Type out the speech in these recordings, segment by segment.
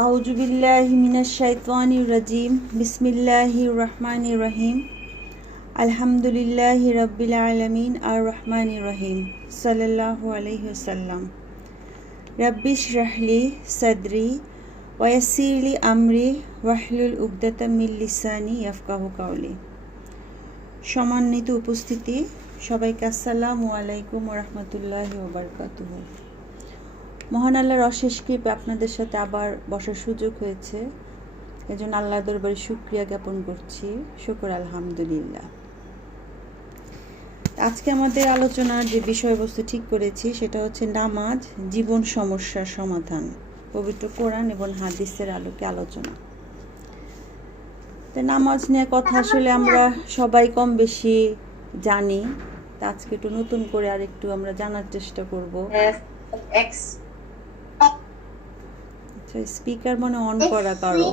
আউযুবিল্লাহি মিনাশ শাইতানির রাজিম বিসমিল্লাহির রহমানির রহিম আলহামদুলিল্লাহি রাব্বিল আলামিন আর রহমানির রহিম সাল্লাল্লাহু আলাইহি ওয়াসাল্লাম রাব্বিশ রাহলি সাদরি ওয়া ইয়াসসিরলি আমরি ওয়াহলুল উকদাতাম মিন লিসানি ইয়াফকাহু কাওলি। সম্মানিত উপস্থিতি, সবাইকে আসসালামু আলাইকুম ওয়া রাহমাতুল্লাহি ওয়া বারাকাতুহু। মহান আল্লাহর অশেষ কৃপা আপনাদের সাথে আবার বসার সুযোগ হয়েছে, এজন্য আল্লাহর দরবারে শুকরিয়া জ্ঞাপন করছি। শুকর আলহামদুলিল্লাহ। আজকে আমাদের আলোচনার যে বিষয়বস্তু ঠিক করেছি সেটা হচ্ছে নামাজ জীবন সমস্যার সমাধান, পবিত্র কোরআন এবং হাদিসের আলোকে আলোচনা। তো নামাজ নিয়ে কথা আসলে আমরা সবাই কম বেশি জানি, তা আজকে একটু নতুন করে আর একটু আমরা জানার চেষ্টা করব। স্পিকার মনে অন করা কারো,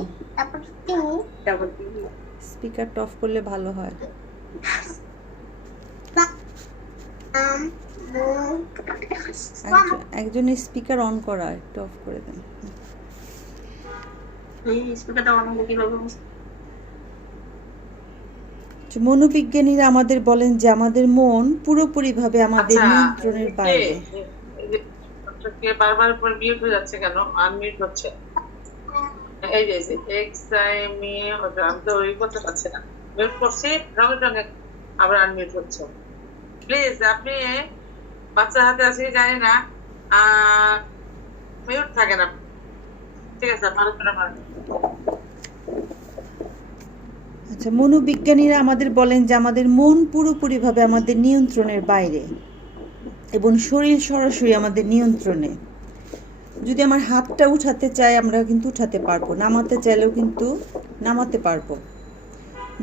স্পিকারটা অফ করলে ভালো হয়। একজন স্পিকার অন করা, একটু অফ করে দেন। মনোবিজ্ঞানীরা আমাদের বলেন যে আমাদের মন পুরোপুরিভাবে আমাদের নিয়ন্ত্রণের বাইরে। বারবার পর মিউট হয়ে যাচ্ছে কেন? আনমিউট হচ্ছে। এই যে আমি তো ওই করতে পারছি না, মিউট করছি রঙে রঙে আবার আনমিউট হচ্ছে। প্লিজ আপনি বাচ্চা হাতে আছে জানি না, মিউট থাকে না। ঠিক আছে, ভালো করে আচ্ছা, মনোবিজ্ঞানীরা আমাদের বলেন যে আমাদের মন পুরোপুরিভাবে আমাদের নিয়ন্ত্রণের বাইরে এবং শরীর সরাসরি আমাদের নিয়ন্ত্রণে। যদি আমার হাতটা উঠাতে চাই আমরা কিন্তু উঠাতে পারবো, নামাতে চাইলেও কিন্তু নামাতে পারবো।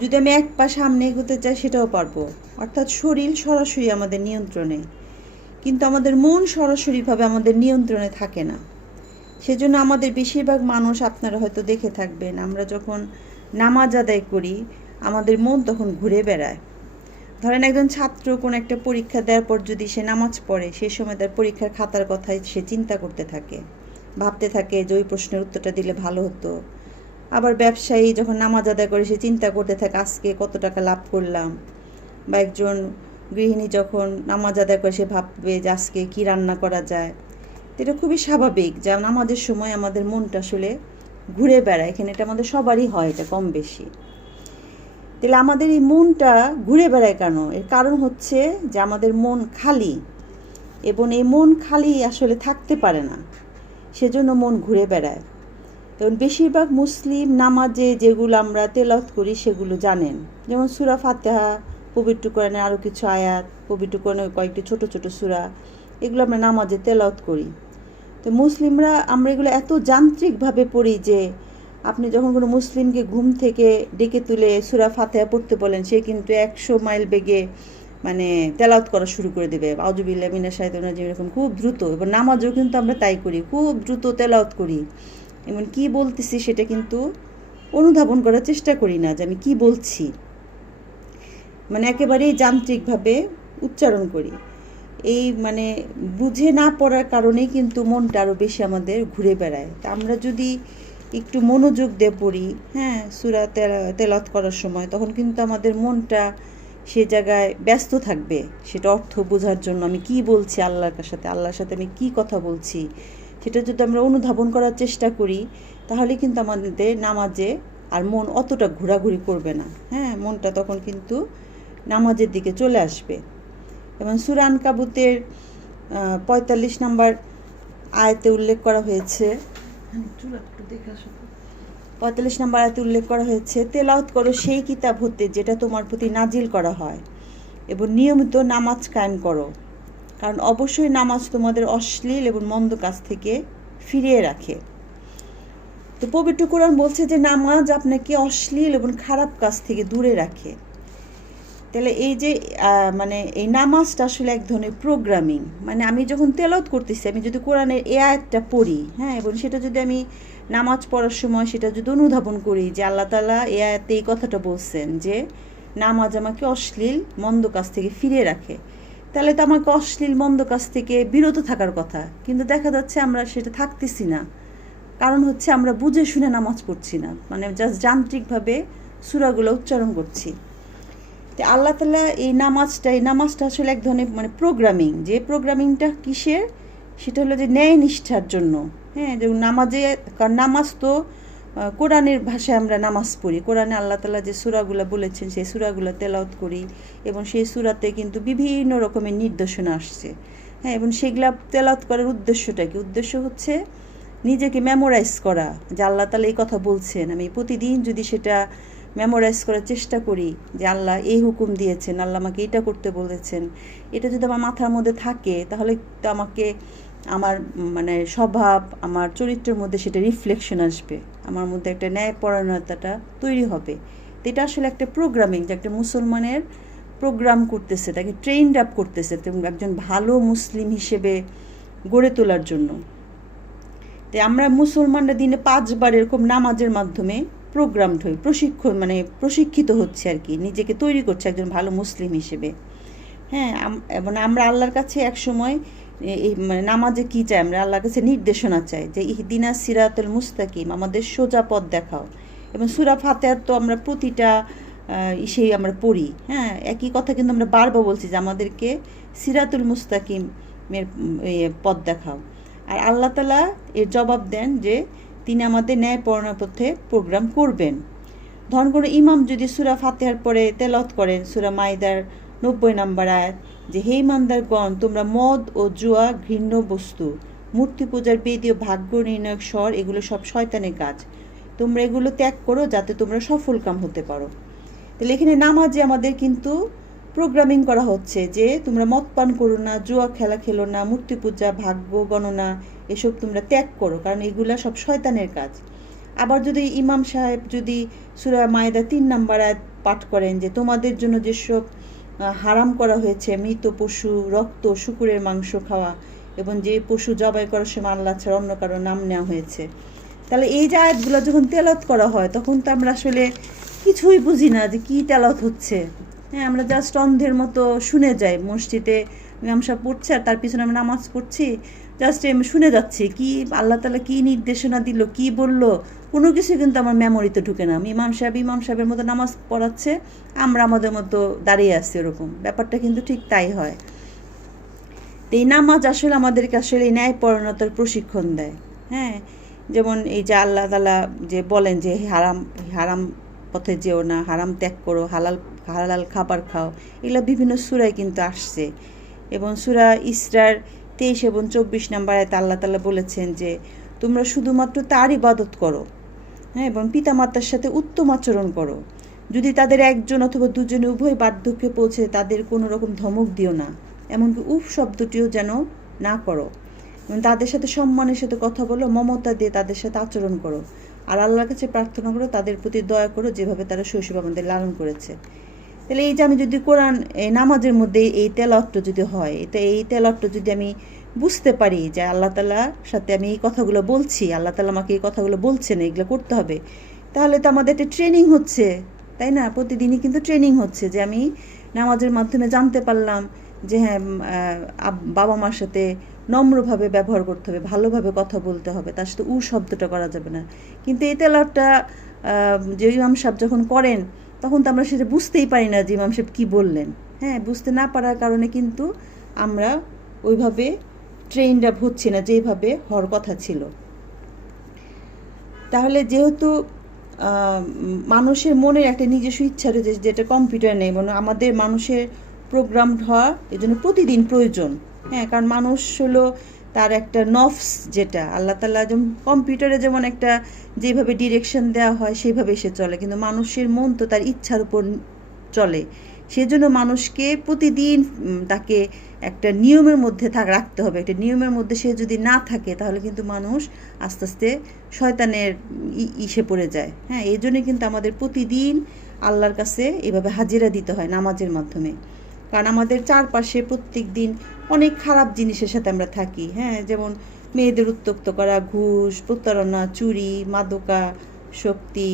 যদি আমি এক পা সামনে এগোতে চাই সেটাও পারবো। অর্থাৎ শরীর সরাসরি আমাদের নিয়ন্ত্রণে, কিন্তু আমাদের মন সরাসরিভাবে আমাদের নিয়ন্ত্রণে থাকে না। সেজন্য আমাদের বেশিরভাগ মানুষ, আপনারা হয়তো দেখে থাকবেন, আমরা যখন নামাজ আদায় করি আমাদের মন তখন ঘুরে বেড়ায়। ধরেন একজন ছাত্র কোন একটা পরীক্ষা দেওয়ার পর যদি সে নামাজ পড়ে, সেই সময় তার পরীক্ষার খাতার কথাই সে চিন্তা করতে থাকে, ভাবতে থাকে যে ওই প্রশ্নের উত্তরটা দিলে ভালো হতো। আবার ব্যবসায়ী যখন নামাজ আদায় করে সে চিন্তা করতে থাকে আজকে কত টাকা লাভ করলাম। বা একজন গৃহিণী যখন নামাজ আদায় করে সে ভাববে যে আজকে কী রান্না করা যায়। এটা খুবই স্বাভাবিক যে নামাজের সময় আমাদের মনটা আসলে ঘুরে বেড়ায়। এখানে এটা আমাদের সবারই হয়, এটা কম বেশি। তাহলে আমাদের এই মনটা ঘুরে বেড়ায় কেন? এর কারণ হচ্ছে যে আমাদের মন খালি, এবং এই মন খালি আসলে থাকতে পারে না, সেজন্য মন ঘুরে বেড়ায়। এবং বেশিরভাগ মুসলিম নামাজে যেগুলো আমরা তেলাওয়াত করি সেগুলো জানেন, যেমন সূরা ফাতিহা, পবিত্র কোরআনের আরও কিছু আয়াত, পবিত্র কোরআনের কয়েকটি ছোট ছোট সূরা, এগুলো আমরা নামাজে তেলাওয়াত করি। তো মুসলিমরা আমরা এগুলো এত যান্ত্রিকভাবে পড়ি যে আপনি যখন কোনো মুসলিমকে ঘুম থেকে ডেকে তুলে সূরা ফাতিহা পড়তে বলেন, সে কিন্তু 100 মাইল বেগে তেলাওয়াত করা শুরু করে দেবে, আউযুবিল্লাহি মিনাশ শাইতানির রাজিম, এরকম খুব দ্রুত। এবং নামাজও কিন্তু আমরা তাই করি, খুব দ্রুত তেলাওয়াত করি, এমন কি বলতেছি সেটা কিন্তু অনুধাবন করার চেষ্টা করি না যে আমি কি বলছি, একেবারেই যান্ত্রিকভাবে উচ্চারণ করি। এই বুঝে না পড়ার কারণেই কিন্তু মনটা আরও বেশি আমাদের ঘুরে বেড়ায়। তা আমরা যদি একটু মনোযোগ দিয়ে পড়ি, সূরা তেলাওয়াত করার সময়, তখন কিন্তু আমাদের মনটা সে জায়গায় ব্যস্ত থাকবে সেটা অর্থ বোঝার জন্য। আমি কি বলছি আল্লাহর সাথে আমি কি কথা বলছি, সেটা যদি আমরা অনুধাবন করার চেষ্টা করি, তাহলে কিন্তু আমাদের নামাজে আর মন অতটা ঘোরাঘুরি করবে না। মনটা তখন কিন্তু নামাজের দিকে চলে আসবে। এবং সূরা আনকাবুতের 45 নম্বর আয়াতে উল্লেখ করা হয়েছে, 45 নম্বর আয়াতে উল্লেখ করা হয়েছে, তেলাওয়াত করো সেই কিতাব হতে যেটা তোমার প্রতি নাজিল করা হয়, এবং নিয়মিত নামাজ কায়েম করো, কারণ অবশ্যই নামাজ তোমাদের অশ্লীল এবং মন্দ কাজ থেকে ফিরিয়ে রাখে। তো পবিত্র কোরআন বলছে যে নামাজ আপনাকে অশ্লীল এবং খারাপ কাজ থেকে দূরে রাখে। তাহলে এই যে এই নামাজটা আসলে এক ধরনের প্রোগ্রামিং। আমি যখন তেলাওয়াত করতেছি, আমি যদি কোরআনের এই আয়াতটা পড়ি, এবং সেটা যদি আমি নামাজ পড়ার সময় সেটা যদি অনুধাবন করি যে আল্লাহ তাআলা এই আয়াতে এই কথাটা বলছেন যে নামাজ আমাকে অশ্লীল মন্দ কাজ থেকে ফিরিয়ে রাখে, তাহলে তো আমাকে অশ্লীল মন্দ কাজ থেকে বিরত থাকার কথা, কিন্তু দেখা যাচ্ছে আমরা সেটা থাকতেছি না। কারণ হচ্ছে আমরা বুঝে শুনে নামাজ পড়ছি না, মানে জাস্ট যান্ত্রিকভাবে সূরাগুলো উচ্চারণ করছি। তো আল্লাহ তাআলা এই নামাজটা আসলে এক ধরনের মানে প্রোগ্রামিং, যে প্রোগ্রামিংটা কিসের, সেটা হলো যে ন্যায় নিষ্ঠার জন্য। হ্যাঁ, যেমন কারণ নামাজ তো কোরআনের ভাষায় আমরা নামাজ পড়ি, কোরআনে আল্লাহ তাআলা যে সূরাগুলো বলেছেন সেই সূরাগুলো তেলাওয়াত করি, এবং সেই সূরাতে কিন্তু বিভিন্ন রকমের নির্দেশনা আসছে। হ্যাঁ, এবং সেগুলা তেলাওয়াত করার উদ্দেশ্যটা কি? উদ্দেশ্য হচ্ছে নিজেকে মেমোরাইজ করা, যে আল্লাহ তাআলা এই কথা বলছেন, আমি প্রতিদিন যদি সেটা মেমোরাইজ করার চেষ্টা করি যে আল্লাহ এই হুকুম দিয়েছেন, আল্লাহ আমাকে এটা করতে বলেছেন, এটা যদি আমার মাথার মধ্যে থাকে তাহলে তো আমাকে আমার মানে স্বভাব, আমার চরিত্রের মধ্যে সেটা রিফ্লেকশন আসবে, আমার মধ্যে একটা ন্যায়পরায়ণতাটা তৈরি হবে। তো এটা আসলে একটা প্রোগ্রামিং, যে একটা মুসলমানের প্রোগ্রাম করতেছে, তাকে ট্রেন্ড আপ করতেছে এবং একজন ভালো মুসলিম হিসেবে গড়ে তোলার জন্য। তাই আমরা মুসলমানরা দিনে 5 বার এরকম নামাজের মাধ্যমে প্রোগ্রামড হই, প্রশিক্ষিত হচ্ছে আর কি, নিজেকে তৈরি করছে একজন ভালো মুসলিম হিসেবে। হ্যাঁ, এবং আমরা আল্লাহর কাছে এক সময় এই মানে নামাজে কী চাই, আমরা আল্লাহর কাছে নির্দেশনা চাই যে ইহদিনা সিরাতুল মুস্তাকিম, আমাদের সোজা পথ দেখাও। এবং সূরা ফাতিহা তো আমরা প্রতিটা ইসেই আমরা পড়ি। হ্যাঁ, একই কথা কিন্তু আমরা বারবার বলছি যে আমাদেরকে সিরাতুল মুস্তাকিমের পথ দেখাও। আর আল্লাহ তাআলা এর জবাব দেন যে তিনি আমাদের ন্যায়পরায়ণ পথে প্রোগ্রাম করবেন। ধরুন কোনো ইমাম যদি সূরা ফাতিহার পরে তেলাওয়াত করেন সূরা মাইদার 90 নম্বর আয়াত, যে হে ইমানদারগণ, তোমরা মদ ও জুয়া, ঘৃণ্য বস্তু, মূর্তি পূজার বেদীয় ভাগ্য নির্ণায়ক স্বর, এগুলো সব শয়তানের কাজ, তোমরা এগুলো ত্যাগ করো যাতে তোমরা সফলকাম হতে পারো। তাহলে এখানে নামাজে আমাদের কিন্তু প্রোগ্রামিং করা হচ্ছে যে তোমরা মদ পান করো না, জুয়া খেলা খেলো না, মূর্তি পূজা, ভাগ্য গণনা এসব তোমরা ত্যাগ করো, কারণ এগুলা সব শয়তানের কাজ। আবার যদি ইমাম সাহেব যদি সূরা মায়েদা 3 নম্বর আয়াত পাঠ করেন যে তোমাদের জন্য যেসব হারাম করা হয়েছে, মৃত পশু, রক্ত, শূকরের মাংস খাওয়া, এবং যে পশু জবাই করার সময় আল্লাহ ছাড়া অন্য কারো নাম নেওয়া হয়েছে, তাহলে এই যে আয়াতগুলো যখন তেলাওয়াত করা হয় তখন তো আমরা আসলে কিছুই বুঝি না যে কী তেলাওয়াত হচ্ছে। হ্যাঁ, আমরা জাস্ট অন্ধের মতো শুনে যাই, মসজিদে ইমাম সাহেব পড়ছে আর তার পিছনে আমরা নামাজ পড়ছি, জাস্ট আমি শুনে যাচ্ছি কি আল্লাহ তাআলা কী নির্দেশনা দিল, কী বললো, কোনো কিছু কিন্তু আমার মেমোরিতে ঢুকে না। ইমাম সাহেবের মতো নামাজ পড়াচ্ছে, আমরা আমাদের মতো দাঁড়িয়ে আছি, এরকম ব্যাপারটা কিন্তু ঠিক তাই হয়। তো এই নামাজ আসলে আমাদেরকে আসলে এই ন্যায়পরায়ণতার প্রশিক্ষণ দেয়। হ্যাঁ, যেমন এই যে আল্লাহ তাআলা যে বলেন যে হারাম পথে যেও না, হারাম ত্যাগ করো, হালাল খাবার খাও, এগুলো বিভিন্ন সূরায় কিন্তু আসছে। এবং সূরা ইসরার 23 এবং 24 নম্বর আয়াতে আল্লাহ তাআলা বলেছেন যে তোমরা শুধুমাত্র তার ইবাদত করো, হ্যাঁ, এবং পিতামাতার সাথে উত্তম আচরণ করো। যদি তাদের একজন অথবা দুজনে উভয় বার্ধক্যে পৌঁছে তাদের কোনো রকম ধমক দিও না, এমনকি উফ শব্দটিও যেন না করো, এবং তাদের সাথে সম্মানের সাথে কথা বলো, মমতা দিয়ে তাদের সাথে আচরণ করো, আর আল্লাহর কাছে প্রার্থনা করো তাদের প্রতি দয়া করো যেভাবে তারা শৈশব আমাদের লালন করেছে। তাহলে এই যে আমি যদি কোরআন এই নামাজের মধ্যে এই তেলাওয়াতটা যদি হয়, এই তেলাওয়াতটা যদি আমি বুঝতে পারি যে আল্লাহ তাআলার সাথে আমি এই কথাগুলো বলছি, আল্লাহ তাআলা আমাকে এই কথাগুলো বলছেন, এগুলো করতে হবে, তাহলে তো আমাদের একটা ট্রেনিং হচ্ছে, তাই না? প্রতিদিনই কিন্তু ট্রেনিং হচ্ছে যে আমি নামাজের মাধ্যমে জানতে পারলাম যে হ্যাঁ, বাবা মার সাথে নম্রভাবে ব্যবহার করতে হবে, ভালোভাবে কথা বলতে হবে, তার সাথে শব্দটা করা যাবে না। কিন্তু এই তেলাওয়াতটা যে ইমাম সাহেব যখন করেন তখন তো আমরা সেটা বুঝতেই পারি না যে ইমাম সাহেব কী বললেন। হ্যাঁ, বুঝতে না পারার কারণে কিন্তু আমরা ওইভাবে ট্রেন্ড আপ হচ্ছি না যেভাবে হওয়ার কথা ছিল। তাহলে যেহেতু মানুষের মনের একটা নিজস্ব ইচ্ছা রয়েছে যেটা কম্পিউটার নেই, মানে আমাদের মানুষের প্রোগ্রামড হওয়া এই জন্য প্রতিদিন প্রয়োজন। হ্যাঁ, কারণ মানুষ হলো তার একটা নফস, যেটা আল্লাহ তাআলা যেমন কম্পিউটারে যেমন একটা যেভাবে ডিরেকশন দেওয়া হয় সেইভাবে সে চলে, কিন্তু মানুষের মন তো তার ইচ্ছার উপর চলে। সেজন্য মানুষকে প্রতিদিন তাকে একটা নিয়মের মধ্যে রাখতে হবে, একটা নিয়মের মধ্যে সে যদি না থাকে তাহলে কিন্তু মানুষ আস্তে আস্তে শয়তানের ইসে পড়ে যায়। হ্যাঁ, এই জন্যই কিন্তু আমাদের প্রতিদিন আল্লাহর কাছে এভাবে হাজিরা দিতে হয় নামাজের মাধ্যমে, কারণ আমাদের চারপাশে প্রত্যেক দিন অনেক খারাপ জিনিসের সাথে আমরা থাকি। হ্যাঁ, যেমন মেয়েদের উত্ত্যক্ত করা, ঘুষ, প্রতারণা, চুরি, মাদকাসক্তি,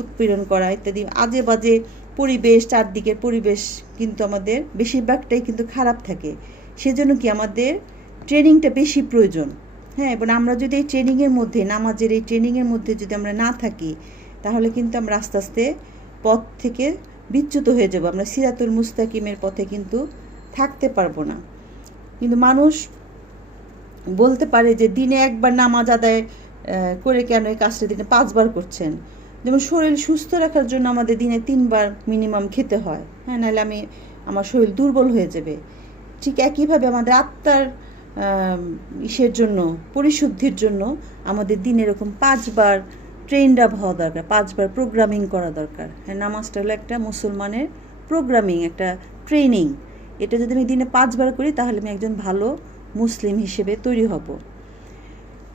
উৎপীড়ন করা ইত্যাদি আজে বাজে পরিবেশ, চারদিকের পরিবেশ কিন্তু আমাদের বেশিরভাগটাই কিন্তু খারাপ থাকে। সেজন্য কি আমাদের ট্রেনিংটা বেশি প্রয়োজন। হ্যাঁ, এবং আমরা যদি এই ট্রেনিংয়ের মধ্যে, নামাজের এই ট্রেনিংয়ের মধ্যে যদি আমরা না থাকি, তাহলে কিন্তু আমরা আস্তে আস্তে পথ থেকে বিচ্যুত হয়ে যাব, আমরা সিরাতুল মুস্তাকিমের পথে কিন্তু থাকতে পারবো না। কিন্তু মানুষ বলতে পারে যে দিনে একবার নামাজ আদায় করে কেন এই কাজটা দিনে 5 বার করছেন। যেমন শরীর সুস্থ রাখার জন্য আমাদের দিনে 3 বার মিনিমাম খেতে হয়, হ্যাঁ, নাহলে আমার শরীর দুর্বল হয়ে যাবে। ঠিক একইভাবে আমাদের আত্মার ইসের জন্য, পরিশুদ্ধির জন্য আমাদের দিনে এরকম 5 বার ট্রেন্ড আপ হওয়া দরকার, 5 বার প্রোগ্রামিং করা দরকার। হ্যাঁ, নামাজটা হলো একটা মুসলমানের প্রোগ্রামিং, একটা ট্রেনিং। এটা যদি আমি দিনে 5 বার করি তাহলে আমি একজন ভালো মুসলিম হিসেবে তৈরি হব।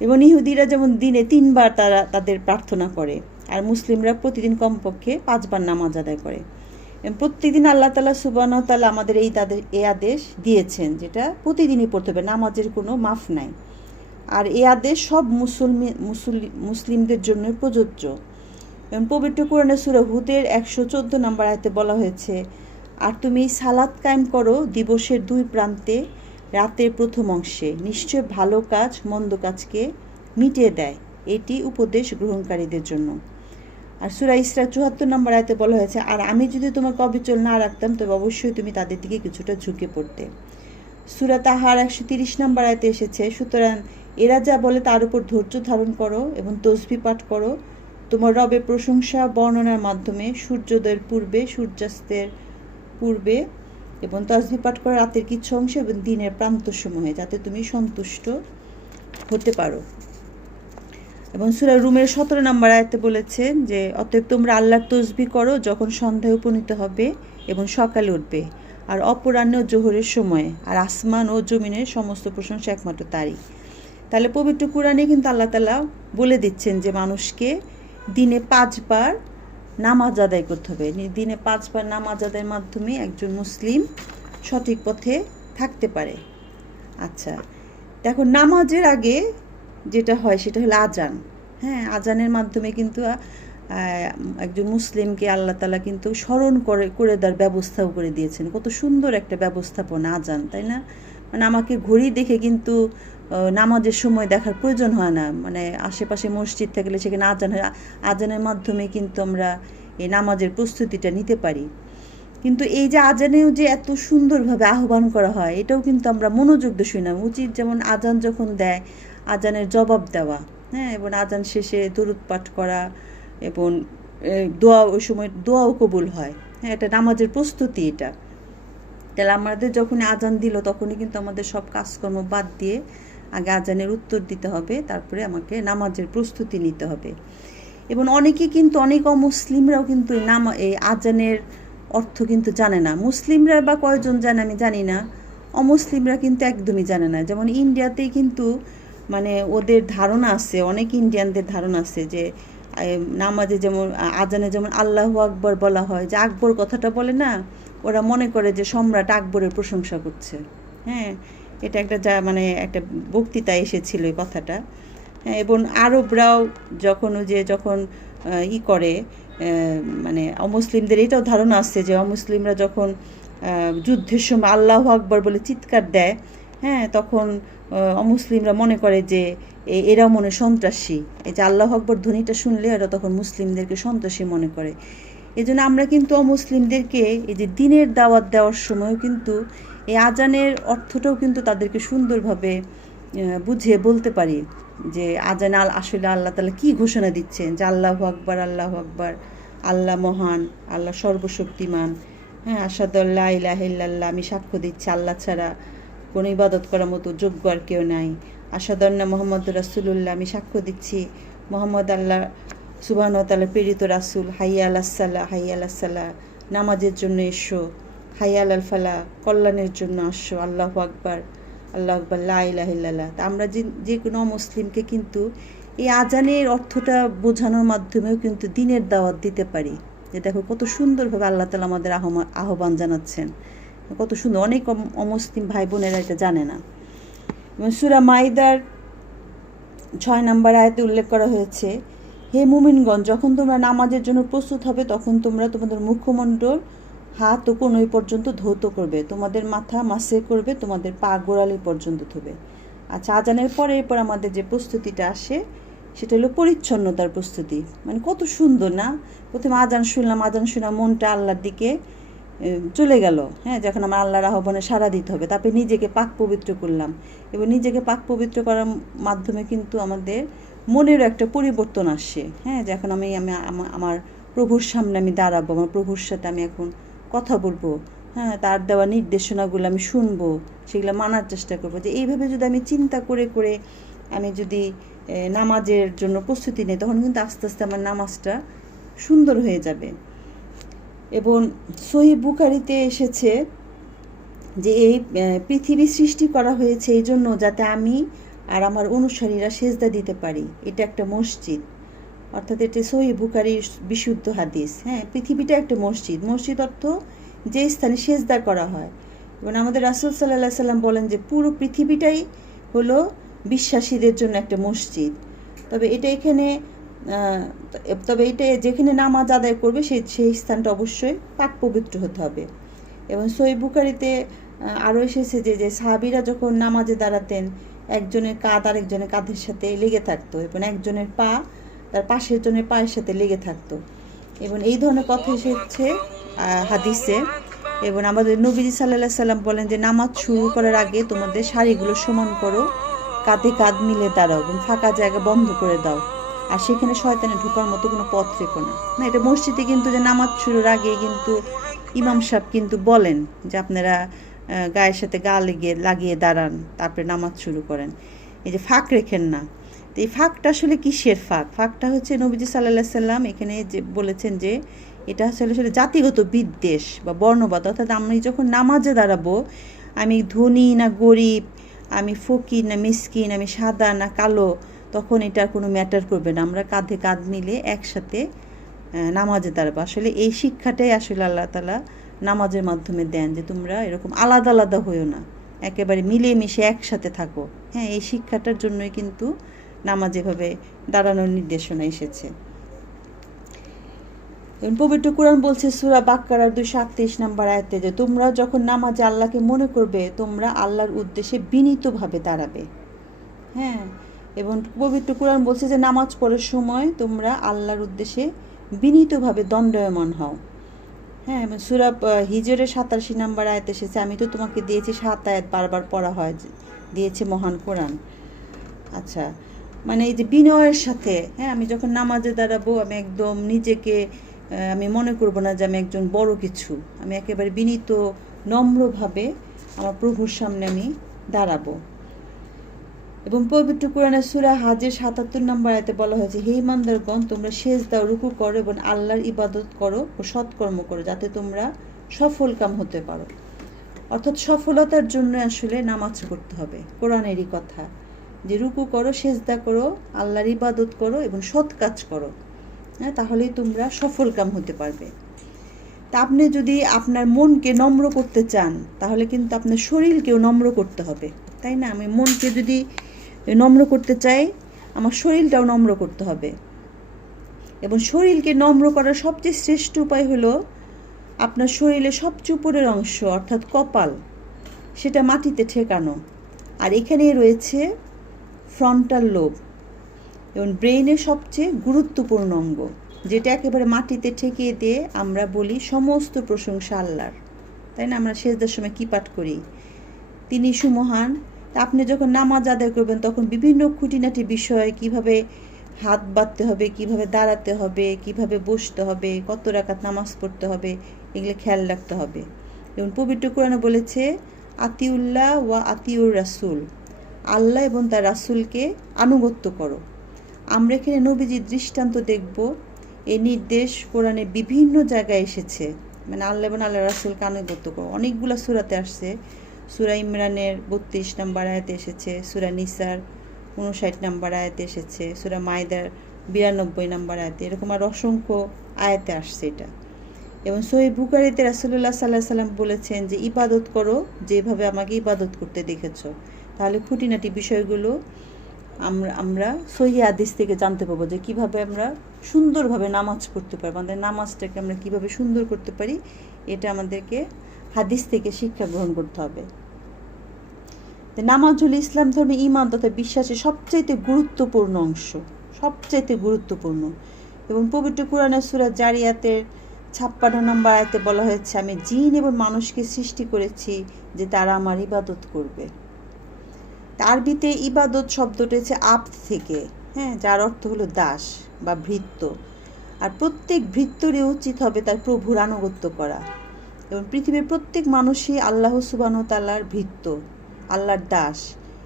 এবং ইহুদিরা যেমন দিনে 3 বার তারা তাদের প্রার্থনা করে, আর মুসলিমরা প্রতিদিন কমপক্ষে 5 বার নামাজ আদায় করে। এবং প্রত্যেকদিন আল্লাহ তাআলা সুবহানাহু ওয়া তাআলা আমাদের এই আদেশ দিয়েছেন, যেটা প্রতিদিনই পড়তে হবে, নামাজের কোনো মাফ নাই। আর এই আদেশ সব মুসলিমদের জন্য প্রযোজ্য। এবং পবিত্র কোরআনে সূরা হুদের 114 নম্বর আয়াতে বলা হয়েছে, আর তুমি সালাত কায়েম করো দিবসের 2 প্রান্তে রাতের প্রথম অংশে, নিশ্চয় ভালো কাজ মন্দ কাজকে মিটিয়ে দেয়, এটি উপদেশ গ্রহণকারীদের জন্য। আর সূরা ইসরা 74 নম্বর আয়াতে বলা হয়েছে, আর আমি যদি তোমাকে অবিচল না রাখতাম তবে অবশ্যই তুমি তাদের দিকে কিছুটা ঝুঁকে পড়তে। সূরা তাহার 130 নম্বর আয়াতে এসেছে, সুতরাং এরা যা বলে তার উপর ধৈর্য ধারণ করো এবং তসবিহ পাঠ করো, তোমার রবের প্রশংসা বর্ণনার মাধ্যমে সূর্যোদয়ের পূর্বে, সূর্যাস্তের পূর্বে, এবং তসবিহ পাঠ করো রাতের কিছু অংশ এবং দিনের প্রান্তসমূহে, যাতে তুমি সন্তুষ্ট হতে পারো। এবং সূরা রুমের 17 নম্বর আয়াতে বলেছেন যে, অতএব তোমরা আল্লাহর তসবিহ করো যখন সন্ধ্যায় উপনীত হবে এবং সকালে উঠবে, আর অপরাহ্ন ও জোহরের সময়ে, আর আসমান ও জমিনের সমস্ত প্রশংসা একমাত্র তারই। তাহলে পবিত্র কোরআনে কিন্তু আল্লাহ তাআলা বলে দিচ্ছেন যে মানুষকে দিনে 5 বার নামাজ আদায় করতে হবে। দিনে 5 বার নামাজ আদায়ের মাধ্যমে একজন মুসলিম সঠিক পথে থাকতে পারে। আচ্ছা, দেখো, নামাজের আগে যেটা হয় সেটা হলো আজান। হ্যাঁ, আজানের মাধ্যমে কিন্তু একজন মুসলিমকে আল্লাহ তাআলা কিন্তু স্মরণ করে দেওয়ার ব্যবস্থাও করে দিয়েছেন। কত সুন্দর একটা ব্যবস্থাপনা আজান, তাই না? মানে আমাকে ঘড়ি দেখে কিন্তু নামাজের সময় দেখার প্রয়োজন হয় না। মানে আশেপাশে মসজিদ থাকলে সেখানে আজান হয়, আজানের মাধ্যমে কিন্তু আমরা এই নামাজের প্রস্তুতিটা নিতে পারি। কিন্তু এই যে আজানেও যে এত সুন্দরভাবে আহ্বান করা হয়, এটাও কিন্তু আমরা মনোযোগ দিয়ে শুনি না। উচিত যেমন আজান যখন দেয় আজানের জবাব দেওয়া, হ্যাঁ, এবং আজান শেষে দরুদ পাঠ করা, এবং দোয়া, ওই সময় দোয়াও কবুল হয়। হ্যাঁ, এটা নামাজের প্রস্তুতি। এটা তাহলে আমাদের যখন আজান দিল তখনই কিন্তু আমাদের সব কাজকর্ম বাদ দিয়ে আগে আজানের উত্তর দিতে হবে, তারপরে আমাকে নামাজের প্রস্তুতি নিতে হবে। এবং অনেক অমুসলিমরাও কিন্তু এই আজানের অর্থ কিন্তু জানে না। মুসলিমরা বা কয়জন জানে আমি জানি না, অমুসলিমরা কিন্তু একদমই জানে না। যেমন ইন্ডিয়াতেই কিন্তু মানে ওদের ধারণা আছে, অনেক ইন্ডিয়ানদের ধারণা আছে যে নামাজে যেমন আজানে যেমন আল্লাহু আকবর বলা হয়, যে আকবর কথাটা বলে না, ওরা মনে করে যে সম্রাট আকবরের প্রশংসা করছে। হ্যাঁ, এটা একটা একটা বক্তৃতায় এসেছিল এই কথাটা। হ্যাঁ, এবং আরবরাও যখন করে, মানে অমুসলিমদের এটাও ধারণা আসছে যে অমুসলিমরা যখন যুদ্ধের সময় আল্লাহু আকবর বলে চিৎকার দেয়, হ্যাঁ, তখন অমুসলিমরা মনে করে যে এরা মনে সন্ত্রাসী। এই যে আল্লাহু আকবর ধ্বনিটা শুনলে এরা তখন মুসলিমদেরকে সন্ত্রাসী মনে করে। এই জন্য আমরা কিন্তু অমুসলিমদেরকে এই যে দিনের দাওয়াত দেওয়ার সময়ও কিন্তু এই আজানের অর্থটাও কিন্তু তাদেরকে সুন্দরভাবে বুঝিয়ে বলতে পারি যে আজান আসলে আল্লাহ তাআলা কী ঘোষণা দিচ্ছেন, যে আল্লাহু আকবার, আল্লাহু আকবার, আল্লাহ মহান, আল্লাহ সর্বশক্তিমান। হ্যাঁ, আশহাদু আল্লা ইলাহা ইল্লাল্লাহ, আমি সাক্ষ্য দিচ্ছি আল্লাহ ছাড়া কোনো ইবাদত করার মতো যোগ্য আর কেউ নাই। আশহাদু আন্না মুহাম্মাদুর রাসূলুল্লাহ, আমি সাক্ষ্য দিচ্ছি মুহাম্মদ আল্লাহ সুবহানাহু ওয়া তাআলার প্রেরিত রাসূল। হাইয়া আলাস সালাহ, হাইয়া আলাস সালাহ, নামাজের জন্য এসো। হাইয়া আলাল ফালাহ, কল্যাণের জন্য আসো। আল্লাহু আকবার, আল্লাহু আকবার, লা ইলাহা ইল্লাল্লাহ। তা আমরা যে কোনো মুসলিমকে কিন্তু এই আজানের অর্থটা বোঝানোর মাধ্যমেও কিন্তু দিনের দাওয়াত দিতে পারি। যে দেখো কত সুন্দরভাবে আল্লাহ তাআলা আমাদের আহ্বান জানাচ্ছেন, কত সুন্দর। অনেক অমুসলিম ভাই বোনেরা এটা জানে না। সূরা মাইদার 6 নম্বর আয়াতে উল্লেখ করা হয়েছে, হে মুমিনগণ, যখন তোমরা নামাজের জন্য প্রস্তুত হবে তখন তোমরা তোমাদের মুখমণ্ডল, হাত ও কনুই পর্যন্ত ধৌত করবে, তোমাদের মাথা মাসে করবে, তোমাদের পা গোড়ালি পর্যন্ত ধোবে। আচ্ছা, আজানের পরে এরপর আমাদের যে প্রস্তুতিটা আসে সেটা হলো পরিচ্ছন্নতার প্রস্তুতি। মানে কত সুন্দর না, প্রথমে আজান শুনলাম, আজান শুনে মনটা আল্লাহর দিকে চলে গেল। হ্যাঁ, যখন আমার আল্লাহর আহ্বানে সাড়া দিতে হবে, তারপরে নিজেকে পাক পবিত্র করলাম, এবং নিজেকে পাক পবিত্র করার মাধ্যমে কিন্তু আমাদের মনেরও একটা পরিবর্তন আসে। হ্যাঁ, যখন আমি আমি আমার প্রভুর সামনে আমি দাঁড়াবো, আমার প্রভুর সাথে আমি এখন কথা বলবো, হ্যাঁ, তার দেওয়া নির্দেশনাগুলো আমি শুনবো, সেগুলো মানার চেষ্টা করবো। যে এইভাবে যদি আমি চিন্তা করে করে আমি যদি নামাজের জন্য প্রস্তুতি নিই, তখন কিন্তু আস্তে আস্তে আমার নামাজটা সুন্দর হয়ে যাবে। এবং সহিহ বুখারীতে এসেছে যে এই পৃথিবী সৃষ্টি করা হয়েছে এই জন্য যাতে আমি আর আমার অনুসারীরা সেজদা দিতে পারি। এটা একটা মসজিদ, অর্থাৎ এটা সহিহ বুখারীর বিশুদ্ধ হাদিস। হ্যাঁ, পৃথিবীটা একটা মসজিদ। মসজিদ অর্থ যে স্থানে সেজদা করা হয়। এবং আমাদের রাসূল সাল্লাল্লাহু আলাইহি সাল্লাম বলেন যে পুরো পৃথিবীটাই হলো বিশ্বাসীদের জন্য একটা মসজিদ। তবে এটা যেখানে নামাজ আদায় করবে সেই স্থানটা অবশ্যই পাক পবিত্র হতে হবে। এবং সহিহ বুখারীতে আরও এসেছে যে সাহাবীরা যখন নামাজে দাঁড়াতেন, একজনের কাঁধ আরেকজনের কাঁধের সাথে লেগে থাকতো, এবং একজনের পা তার পাশের জনের পায়ের সাথে লেগে থাকতো। এবং এই ধরনের কথা এসেছে হাদিসে। এবং আমাদের নবীজি সাল্লাল্লাহু আলাইহি সাল্লাম বলেন যে নামাজ শুরু করার আগে তোমাদের শাড়িগুলো সমান করো, কাঁধে কাঁধ মিলে দাঁড়াও, এবং ফাঁকা জায়গা বন্ধ করে দাও, আর সেখানে শয়তানে ঢোকার মতো কোনো পথ রেখো না। এটা মসজিদে কিন্তু যে নামাজ শুরুর আগে কিন্তু ইমাম সাহেব কিন্তু বলেন যে আপনারা গায়ের সাথে গা লাগিয়ে দাঁড়ান, তারপরে নামাজ শুরু করেন, এই যে ফাঁক রেখেন না। তো এই ফাঁকটা আসলে কিসের ফাঁক? ফাঁকটা হচ্ছে নবীজি সাল্লাল্লাহু আলাইহি সাল্লাম এখানে যে বলেছেন যে এটা আসলে জাতিগত বিদ্বেষ বা বর্ণবাদ। অর্থাৎ আমি যখন নামাজে দাঁড়াবো, আমি ধনী না গরিব, আমি ফকির না মিসকিন, আমি সাদা না কালো, তখন এটার কোনো ম্যাটার করবে না। আমরা কাঁধে কাঁধ মিলে একসাথে নামাজে দাঁড়াবো। আসলে এই শিক্ষাটাই আসলে আল্লাহ তাআলা নামাজের মাধ্যমে দেন, যে তোমরা এরকম আলাদা আলাদা হইও না, একেবারে মিলেমিশে একসাথে থাকো। হ্যাঁ, এই শিক্ষাটার জন্যই কিন্তু নামাজ এভাবে দাঁড়ানোর নির্দেশনা এসেছে। পবিত্র কোরআন বলছে সূরা বাকারার 238 নম্বর আয়াতে যে তোমরা যখন নামাজে আল্লাহকে মনে করবে, তোমরা আল্লাহর উদ্দেশ্যে বিনীতভাবে দাঁড়াবে। হ্যাঁ, এবং পবিত্র কোরআন বলছে যে নামাজ পড়ার সময় তোমরা আল্লাহর উদ্দেশ্যে বিনীতভাবে দণ্ডায়মান হও। হ্যাঁ, এবং সূরা হিজরের 87 নম্বর আয়াতে এসেছে আমি তো তোমাকে দিয়েছি 7 আয়াত বারবার পড়া হয়, দিয়েছে মহান কোরআন। আচ্ছা, মানে এই যে বিনয়ের সাথে, হ্যাঁ, আমি যখন নামাজে দাঁড়াবো, আমি একদম নিজেকে আমি মনে করব না যে আমি একজন বড় কিছু, আমি একেবারে বিনীত নম্রভাবে আমার প্রভুর সামনে আমি দাঁড়াবো। এবং পবিত্র কোরআনের সূরা হাজের 77 নম্বর আয়াতে বলা হয়েছে হে ইমানদারগণ, তোমরা সেজদা রুকু করো এবং আল্লাহর ইবাদত করো ও সৎকর্ম করো, যাতে তোমরা সফলকাম হতে পারো। অর্থাৎ সফলতার জন্য আসলে নামাজ পড়তে হবে। কোরআনেরই কথা যে রুকু করো, সেজদা করো, আল্লাহর ইবাদত করো এবং সৎ কাজ করো। হ্যাঁ, তাহলেই তোমরা সফলকাম হতে পারবে। তা আপনি যদি আপনার মনকে নম্র করতে চান, তাহলে কিন্তু আপনার শরীরকেও নম্র করতে হবে, তাই না? আমি মনকে যদি নম্র করতে চাই, আমার শরীরটাও নম্র করতে হবে। এবং শরীরকে নম্র করার সবচেয়ে শ্রেষ্ঠ উপায় হলো আপনার শরীরের সবচেয়ে উপরের অংশ অর্থাৎ কপাল, সেটা মাটিতে ঠেকানো। আর এখানেই রয়েছে ফ্রন্টাল লোব, এবং ব্রেইনের সবচেয়ে গুরুত্বপূর্ণ অঙ্গ, যেটা একেবারে মাটিতে ঠেকিয়ে দিয়ে আমরা বলি সমস্ত প্রশংসা আল্লাহর, তাই না? আমরা সেজদার সময় কী পাঠ করি? তিনি সুমহান। তা আপনি যখন নামাজ আদায় করবেন, তখন বিভিন্ন খুঁটিনাটি বিষয়, কিভাবে হাত বাঁধতে হবে, কিভাবে দাঁড়াতে হবে, কিভাবে বসতে হবে, কত রাকাত নামাজ পড়তে হবে, এগুলো খেয়াল রাখতে হবে। এবং পবিত্র কোরআনে বলেছে আতিউল্লাহ ওয়া আতিউর রাসূল, আল্লাহ এবং তার রাসূলকে আনুগত্য করো। আমরা এখানে নবীজির দৃষ্টান্ত দেখব। এই নির্দেশ কোরআনে বিভিন্ন জায়গায় এসেছে, মানে আল্লাহ এবং আল্লাহ রাসূলকে আনুগত্য করো। অনেকগুলো সূরাতে আসছে। সূরা ইমরানের 32 নম্বর আয়াতে এসেছে, সূরা নিসার 59 নম্বর আয়াতে এসেছে, সূরা মাইদার 92 নম্বর আয়াতে, এরকম আর অসংখ্য আয়াতে আসছে এটা। এবং সহিহ বুখারীতে রাসূলুল্লাহ সাল্লাল্লাহু আলাইহি ওয়াসাল্লাম বলেছেন যে ইবাদত করো যেভাবে আমাকে ইবাদত করতে দেখেছো। তাহলে খুঁটিনাটি বিষয়গুলো আমরা সহিহ হাদিস থেকে জানতে পারবো যে কীভাবে আমরা সুন্দরভাবে নামাজ পড়তে পারি, আমাদের নামাজটাকে আমরা কীভাবে সুন্দর করতে পারি, এটা আমাদেরকে হাদিস থেকে শিক্ষা গ্রহণ করতে হবে। নামাজ হলো ইসলাম ধর্মে ঈমান তথা বিশ্বাসের সবচাইতে গুরুত্বপূর্ণ অংশ, সবচাইতে গুরুত্বপূর্ণ। এবং পবিত্র কোরআনের সূরা জারিয়াতের 56 নম্বর আয়াতে বলা হয়েছে, আমি জিন এবং মানুষকে সৃষ্টি করেছি যে তারা আমার ইবাদত করবে। আরবিতে ইবাদত শব্দটা হচ্ছে আব্দ থেকে, হ্যাঁ, যার অর্থ হলো দাস বা ভৃত্য। আর প্রত্যেক ভৃত্যরই উচিত হবে তার প্রভুর আনুগত্য করা। এবং পৃথিবীর প্রত্যেক মানুষই আল্লাহ সুবহানাহু ওয়া তাআলার ভৃত্য, আল্লাহর দাস।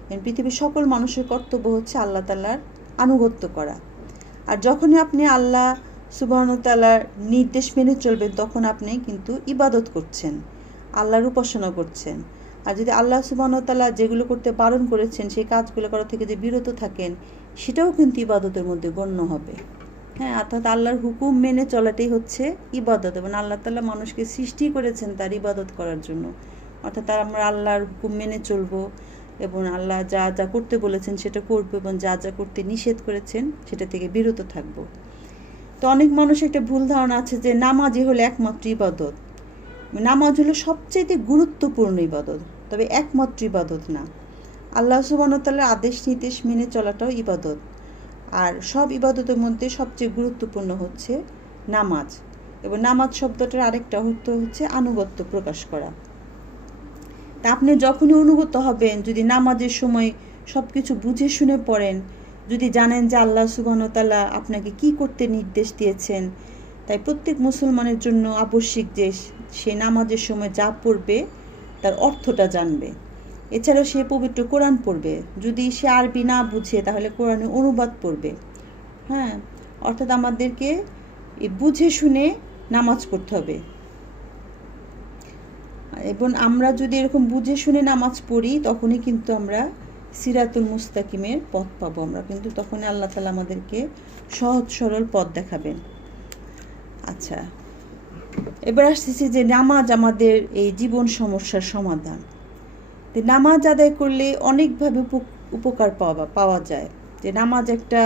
এবং পৃথিবীর সকল মানুষের কর্তব্য হচ্ছে আল্লাহ তাআলার আনুগত্য করা। আর যখনই আপনি আল্লাহ সুবহানাহু ওয়া তাআলার নির্দেশ মেনে চলবেন, তখন আপনি কিন্তু ইবাদত করছেন, আল্লাহর উপাসনা করছেন। আর যদি আল্লাহ সুবহানাহু ওয়া তাআলা যেগুলো করতে বারণ করেছেন সেই কাজগুলো করা থেকে যে বিরত থাকেন, সেটাও কিন্তু ইবাদতের মধ্যে গণ্য হবে। হ্যাঁ, অর্থাৎ আল্লাহর হুকুম মেনে চলাটাই হচ্ছে ইবাদত। এবং আল্লাহ তাআলা মানুষকে সৃষ্টি করেছেন তার ইবাদত করার জন্য। অর্থাৎ আমরা আল্লাহর হুকুম মেনে চলবো এবং আল্লাহ যা যা করতে বলেছেন সেটা করবো, এবং যা যা করতে নিষেধ করেছেন সেটা থেকে বিরত থাকবো। তো অনেক মানুষ একটা ভুল ধারণা আছে যে নামাজই হলো একমাত্র ইবাদত। নামাজ হলো সবচেয়ে গুরুত্বপূর্ণ ইবাদত, তবে একমাত্র ইবাদত না। আল্লাহ সুবহানাহু ওয়া তাআলার আদেশ নির্দেশ মেনে চলাটাও ইবাদত। আর সব ইবাদতের মধ্যে সবচেয়ে গুরুত্বপূর্ণ হচ্ছে নামাজ। এবং নামাজ শব্দটার আরেকটা অর্থ হচ্ছে আনুগত্য প্রকাশ করা। তা আপনি যখনই অনুগত হবেন, যদি নামাজের সময় সব কিছু বুঝে শুনে পড়েন, যদি জানেন যে আল্লাহ সুবহানাহু ওয়া তাআলা আপনাকে কি করতে নির্দেশ দিয়েছেন, তাই প্রত্যেক মুসলমানের জন্য আবশ্যিক যে সে নামাজের সময় যা পড়বে তার অর্থটা জানবে। এছাড়াও সে পবিত্র কোরআন পড়বে। যদি সে আরবি না বুঝে তাহলে কোরআনের অনুবাদ পড়বে। হ্যাঁ, অর্থাৎ আমাদেরকে বুঝে শুনে নামাজ পড়তে হবে। এবং আমরা যদি এরকম বুঝে শুনে নামাজ পড়ি, তখনই কিন্তু আমরা সিরাতুল মুস্তাকিমের পথ পাবো। আমরা কিন্তু তখন আল্লাহ তাআলা আমাদেরকে সহজ সরল পথ দেখাবেন। আচ্ছা, এবার আসতেছি যে নামাজ আমাদের এই জীবন সমস্যার সমাধান। নামাজ আদায় করলে অনেকভাবে উপকার পাওয়া যায়। যে নামাজ একটা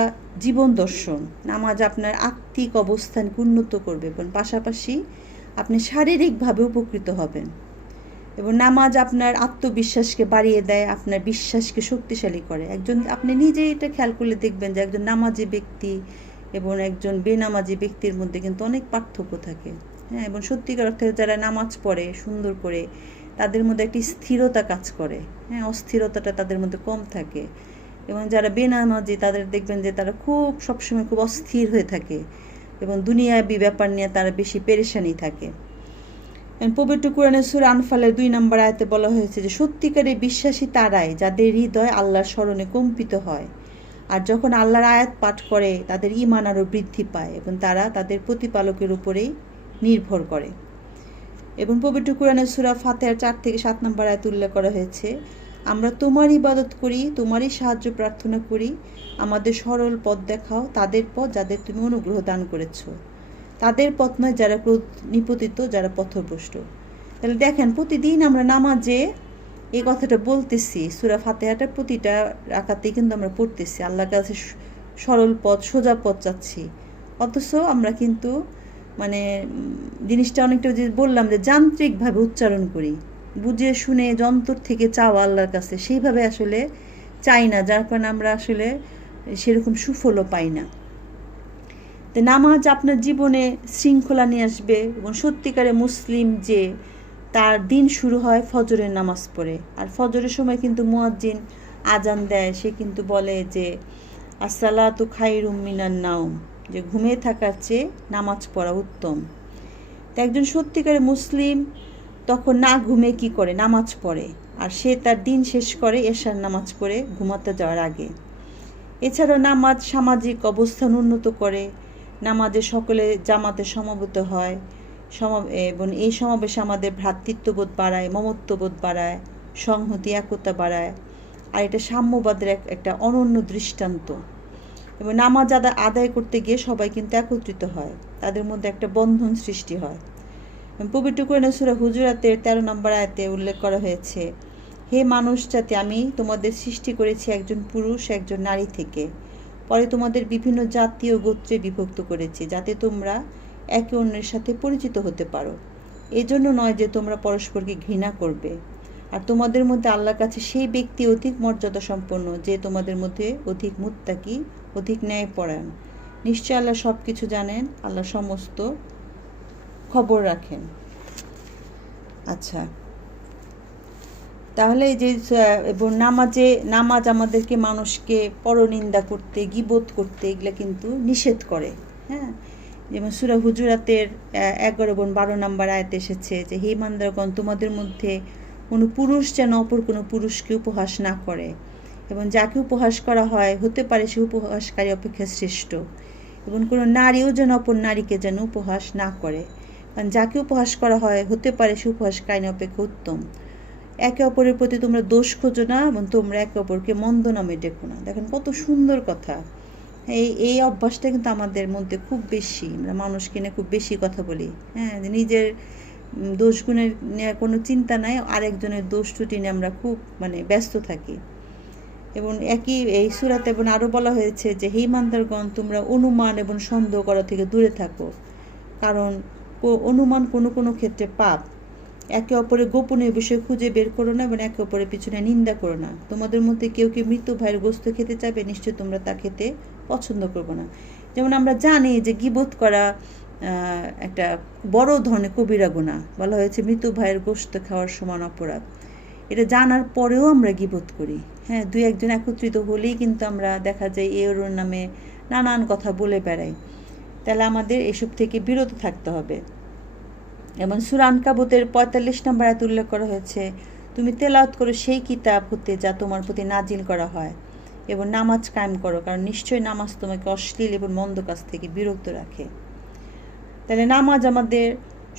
জীবন দর্শন। নামাজ আপনার আত্মিক অবস্থানকে উন্নত করবে এবং পাশাপাশি আপনি শারীরিকভাবে উপকৃত হবেন। এবং নামাজ আপনার আত্মবিশ্বাসকে বাড়িয়ে দেয়, আপনার বিশ্বাসকে শক্তিশালী করে। আপনি নিজেই এটা খেয়াল করলে দেখবেন যে একজন নামাজি ব্যক্তি এবং একজন বেনামাজি ব্যক্তির মধ্যে কিন্তু অনেক পার্থক্য থাকে। হ্যাঁ, এবং সত্যিকার অর্থে যারা নামাজ পড়ে সুন্দর করে, তাদের মধ্যে একটি স্থিরতা কাজ করে। হ্যাঁ, অস্থিরতাটা তাদের মধ্যে কম থাকে। এবং যারা বেনামাজি তাদের দেখবেন যে তারা খুব সবসময় খুব অস্থির হয়ে থাকে এবং দুনিয়াবি ব্যাপার নিয়ে তারা বেশি পেরেশানি থাকে। পবিত্র কোরআনের সূরা আনফালের 2 নম্বর আয়াতে বলা হয়েছে যে সত্যিকারের বিশ্বাসী তারাই যাদের হৃদয় আল্লাহর স্মরণে কম্পিত হয়। আর যখন আল্লাহর আয়াত পাঠ করে তাদের ঈমান আরও বৃদ্ধি পায় এবং তারা তাদের প্রতিপালকের উপরেই নির্ভর করে। এবং পবিত্র কোরআনের সূরা ফাতিহার 4 থেকে 7 নম্বর আয়াতে উল্লেখ করা হয়েছে, আমরা তোমার ইবাদত করি, তোমারই সাহায্য প্রার্থনা করি, আমাদের সরল পথ দেখাও, তাদের পথ যাদের তুমি অনুগ্রহ দান করেছো, তাদের পথ নয় যারা নিপতিত, যারা পথভ্রষ্ট। তাহলে দেখেন, প্রতিদিন আমরা নামাজে এই কথাটা বলতেছি, সূরা ফাতিহাটা প্রতিটা রাকাতেই কিন্তু আমরা পড়তেছি, আল্লাহর কাছে সরল পথ সোজা পথ চাচ্ছি। অথচ আমরা কিন্তু জিনিসটা অনেকটা যে বললাম যে যান্ত্রিকভাবে উচ্চারণ করি, বুঝে শুনে যন্ত্র থেকে চাওয়া আল্লাহর কাছে, সেইভাবে আসলে চাই না, যার কারণে আমরা আসলে সেরকম সুফলও পাই না। তো নামাজ আপনার জীবনে শৃঙ্খলা নিয়ে আসবে। এবং সত্যিকারে মুসলিম যে তার দিন শুরু হয় ফজরের নামাজ পড়ে। আর ফজরের সময় কিন্তু মুয়াজ্জিন আজান দেয়, সে কিন্তু বলে যে আসসালাতু খায়রুম মিনান নাওম, যে ঘুমিয়ে থাকার চেয়ে নামাজ পড়া উত্তম। তো একজন সত্যিকারের মুসলিম তখন না ঘুমিয়ে কি করে? নামাজ পড়ে। আর সে তার দিন শেষ করে এশার নামাজ পড়ে ঘুমাতে যাওয়ার আগে। এছাড়াও নামাজ সামাজিক অবস্থান উন্নত করে। নামাজে সকলে জামাতে সমবেত হয় এবং এই সমাবেশে আমাদের ভ্রাতৃত্ববোধ বাড়ায়, মমত্ববোধ বাড়ায়, সংহতি একতা বাড়ায়। আর এটা সাম্যবাদের একটা অনন্য দৃষ্টান্ত। এবং নামাজ আদায় করতে গিয়ে সবাই কিন্তু একত্রিত হয়, তাদের মধ্যে একটা বন্ধন সৃষ্টি হয়। পবিত্র কোরআনে সূরা হুজুরাতের 13 নম্বর আয়াতে উল্লেখ করা হয়েছে, হে মানুষ জাতি, আমি তোমাদের সৃষ্টি করেছি একজন পুরুষ একজন নারী থেকে, পরে তোমাদের বিভিন্ন জাতি ও গোত্রে বিভক্ত করেছি, যাতে তোমরা একে অন্যের সাথে পরিচিত হতে পারো। এজন্য নয় যে তোমরা পরস্পরকে ঘৃণা করবে। আর তোমাদের মধ্যে আল্লাহর কাছে সেই ব্যক্তি অধিক মর্যাদা সম্পন্ন যে তোমাদের মধ্যে অধিক মুত্তাকি, অধিক ন্যায়পরায়ণ। নিশ্চয় আল্লাহ সব কিছু জানেন, আল্লাহ সমস্ত খবর রাখেন। আচ্ছা, তাহলে এই যে এবং নামাজ আমাদেরকে মানুষকে পরনিন্দা করতে, গীবত করতে এগুলো কিন্তু নিষেধ করে। হ্যাঁ, যেমন সূরা হুজুরাতের 11 এবং 12 নম্বর আয়াতে এসেছে যে হে ইমানদারগণ, তোমাদের মধ্যে কোনো পুরুষ যেন অপর কোনো পুরুষকে উপহাস না করে, এবং যাকে উপহাস করা হয় হতে পারে সে উপহাসকারী অপেক্ষা শ্রেষ্ঠ, এবং কোনো নারীও যেন অপর নারীকে যেন উপহাস না করে, কারণ যাকে উপহাস করা হয় হতে পারে সে উপহাসকারী অপেক্ষা উত্তম। একে অপরের প্রতি তোমরা দোষ খোঁজো না, এবং তোমরা একে অপরকে মন্দ নামে ডেকো না। দেখেন কত সুন্দর কথা। এই অভ্যাসটা কিন্তু আমাদের মধ্যে খুব বেশি, আমরা মানুষকে নিয়ে খুব বেশি কথা বলি। হ্যাঁ, নিজের দোষ গুণের নিয়ে কোনো চিন্তা নাই, আরেকজনের দোষ ত্রুটি নিয়ে আমরা খুব ব্যস্ত থাকি। এবং এই সূরাতে এবং আরও বলা হয়েছে যে হে ইমানদারগণ, তোমরা অনুমান এবং সন্দেহ করা থেকে দূরে থাকো, কারণ অনুমান কোনো কোনো ক্ষেত্রে পাপ। একে অপরের গোপনীয় বিষয় খুঁজে বের করো না, এবং একে অপরের পিছনে নিন্দা করো না। তোমাদের মধ্যে কেউ কেউ মৃত ভাইয়ের গোস্ত খেতে চাইবে, নিশ্চয় তোমরা তা খেতে পছন্দ করবো না। যেমন আমরা জানি যে গীবত করা একটা বড় ধরনের কবিরা গুনাহ, বলা হয়েছে মৃত ভাইয়ের গোস্ত খাওয়ার সমান অপরাধ। এটা জানার পরেও আমরা গীবত করি। হ্যাঁ, দুই একজন একত্রিত হলেই কিন্তু আমরা দেখা যায় এর নামে নানান কথা বলে বেড়াই। তাহলে আমাদের এসব থেকে বিরত থাকতে হবে। এবং সূরা আনকাবুতের 45 নম্বর আয়াতে উল্লেখ করা হয়েছে, তুমি তেলাওয়াত করো সেই কিতাব হতে যা তোমার প্রতি নাজিল করা হয়, এবং নামাজ কায়েম করো, কারণ নিশ্চয়ই নামাজ তোমাকে অশ্লীল এবং মন্দ কাজ থেকে বিরত রাখে। তাহলে নামাজ আমাদের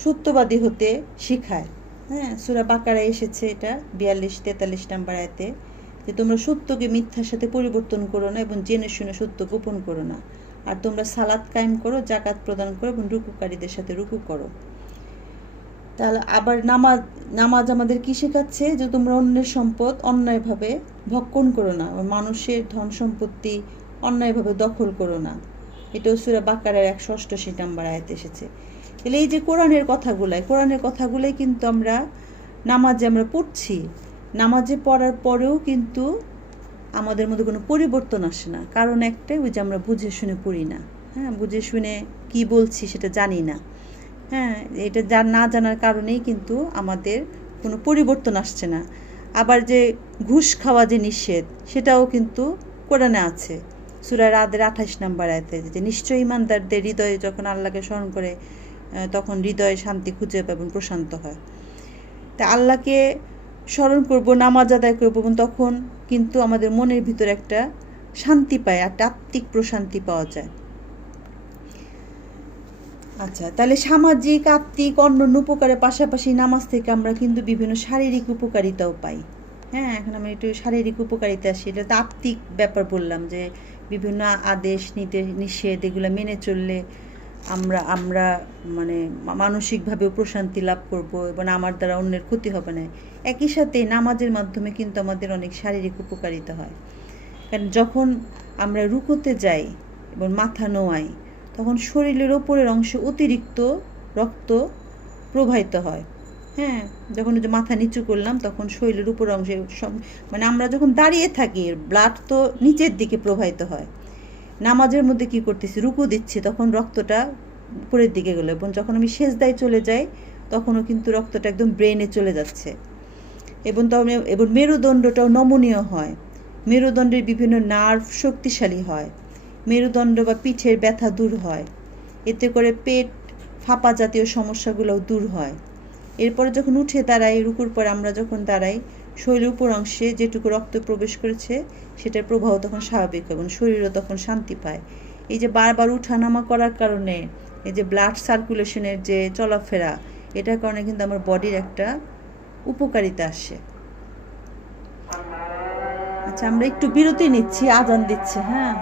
সত্যবাদী হতে শিখায়। হ্যাঁ, সূরা বাকারায় এসেছে এটা 42-43 নম্বর আয়াতে, যে তোমরা সত্যকে মিথ্যার সাথে পরিবর্তন করো না, এবং জেনে শুনে সত্য গোপন করো না। আর তোমরা সালাত কায়েম করো, জাকাত প্রদান করো, এবং রুকুকারীদের সাথে রুকু করো। তাহলে আবার নামাজ আমাদের কি শেখাচ্ছে, যে তোমরা অন্যের সম্পদ অন্যায়ভাবে ভক্ষণ করো না, মানুষের ধন সম্পত্তি অন্যায়ভাবে দখল করো না। এটাও সূরা বাকারার 188 নম্বর আয়াতে এসেছে। তাহলে এই যে কোরআনের কথাগুলাই কিন্তু আমরা নামাজে আমরা পড়ছি, নামাজে পড়ার পরেও কিন্তু আমাদের মধ্যে কোনো পরিবর্তন আসে না। কারণ একটাই, ওই যে আমরা বুঝে শুনে পড়ি না। হ্যাঁ, বুঝে শুনে কি বলছি সেটা জানি না। হ্যাঁ, এটা না জানার কারণেই কিন্তু আমাদের কোনো পরিবর্তন আসছে না। আবার যে ঘুষ খাওয়া যে নিষেধ, সেটাও কিন্তু কোরআনে আছে সূরা রাদের 28 নম্বর আয়াতে, যে নিশ্চয়ই ইমানদারদের হৃদয়ে যখন আল্লাহকে স্মরণ করে তখন হৃদয়ে শান্তি খুঁজে পাবে এবং প্রশান্ত হয়। তা আল্লাহকে স্মরণ করব, নামাজ আদায় করব, এবং তখন কিন্তু আমাদের মনের ভিতর একটা শান্তি পায়, একটা আত্মিক প্রশান্তি পাওয়া যায়। আচ্ছা, তাহলে সামাজিক, আত্মিক, অন্যান্য উপকারের পাশাপাশি নামাজ থেকে আমরা কিন্তু বিভিন্ন শারীরিক উপকারিতাও পাই। হ্যাঁ, এখন আমি একটু শারীরিক উপকারিতা আসি। এটা তো আত্মিক ব্যাপার বললাম, যে বিভিন্ন আদেশ নিষেধ এগুলো মেনে চললে আমরা মানসিকভাবেও প্রশান্তি লাভ করব, এবং আমার দ্বারা অন্যের ক্ষতি হবে না। একই সাথে নামাজের মাধ্যমে কিন্তু আমাদের অনেক শারীরিক উপকারিতা হয়। কারণ যখন আমরা রুকুতে যাই এবং মাথা নোয়াই, তখন শরীরের ওপরের অংশে অতিরিক্ত রক্ত প্রবাহিত হয়। হ্যাঁ, যখন মাথা নিচু করলাম তখন শরীরের উপর অংশে আমরা যখন দাঁড়িয়ে থাকি ব্লাড তো নিচের দিকে প্রবাহিত হয়। নামাজের মধ্যে কি করতেছি, রুকু দিচ্ছি, তখন রক্তটা উপরের দিকে গেল, এবং যখন আমি সেজদায় চলে যাই তখনও কিন্তু রক্তটা একদম ব্রেনে চলে যাচ্ছে। এবং মেরুদণ্ডটাও নমনীয় হয়, মেরুদণ্ডের বিভিন্ন নার্ভ শক্তিশালী হয়, মেরুদণ্ড বা পিঠের ব্যথা দূর হয়, এতে করে পেট ফাঁপা জাতীয় সমস্যাগুলোও দূর হয়। এরপরে যখন উঠে দাঁড়াই, রুকুর পর আমরা যখন দাঁড়াই, শরীরের উপর অংশে যেটুকু রক্ত প্রবেশ করেছে সেটার প্রবাহ তখন স্বাভাবিক হয়, এবং শরীরও তখন শান্তি পায়। এই যে বারবার উঠানামা করার কারণে এই যে ব্লাড সার্কুলেশনের যে চলাফেরা, এটার কারণে কিন্তু আমার বডির একটা উপকারিতা আসে। আচ্ছা, আমরা একটু বিরতি নিচ্ছি, আজান দিচ্ছে। হ্যাঁ,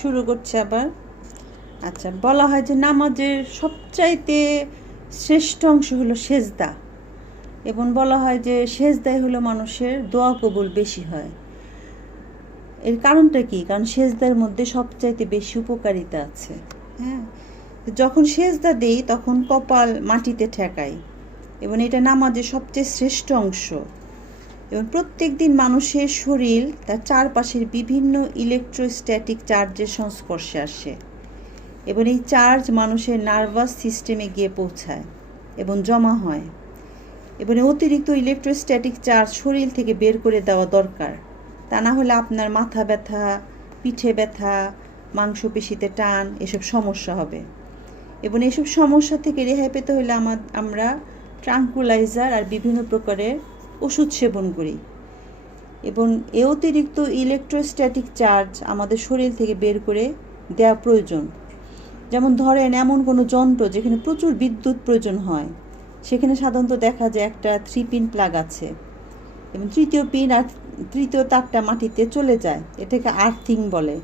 শুরু করছে আবার। আচ্ছা, বলা হয় যে নামাজের সবচাইতে শ্রেষ্ঠ অংশ হলো সেজদা, এবং বলা হয় যে সেজদাই হলো মানুষের দোয়া কবুল বেশি হয়। এর কারণটা কি? কারণ সেজদার মধ্যে সবচাইতে বেশি উপকারিতা আছে। হ্যাঁ, যখন সেজদা দেই তখন কপাল মাটিতে ঠেকাই, এবং এটা নামাজের সবচেয়ে শ্রেষ্ঠ অংশ। এবং প্রত্যেক দিন মানুষের শরীর তার চারপাশের বিভিন্ন ইলেকট্রোস্ট্যাটিক চার্জের সংস্পর্শে আসে, এবং এই চার্জ মানুষের নার্ভাস সিস্টেমে গিয়ে পৌঁছায় এবং জমা হয়, এবং অতিরিক্ত ইলেকট্রোস্ট্যাটিক চার্জ শরীর থেকে বের করে দেওয়া দরকার। তা না হলে আপনার মাথা ব্যথা, পিঠে ব্যথা, মাংসপেশিতে টান এসব সমস্যা হবে। এবং এসব সমস্যা থেকে রেহাই পেতে হলে আমরা ট্রাঙ্কুলাইজার আর বিভিন্ন প্রকারের ওষুধ সেবন করি, এবং এ অতিরিক্ত ইলেকট্রোস্ট্যাটিক চার্জ আমাদের শরীর থেকে বের করে দেওয়া প্রয়োজন। যেমন ধরেন এমন কোনো যন্ত্র যেখানে প্রচুর বিদ্যুৎ প্রয়োজন হয়, সেখানে সাধারণত দেখা যায় একটা 3 পিন প্লাগ আছে, এবং তৃতীয় পিন আর তৃতীয় তারটা মাটিতে চলে যায়, এটাকে আর্থিং বলে।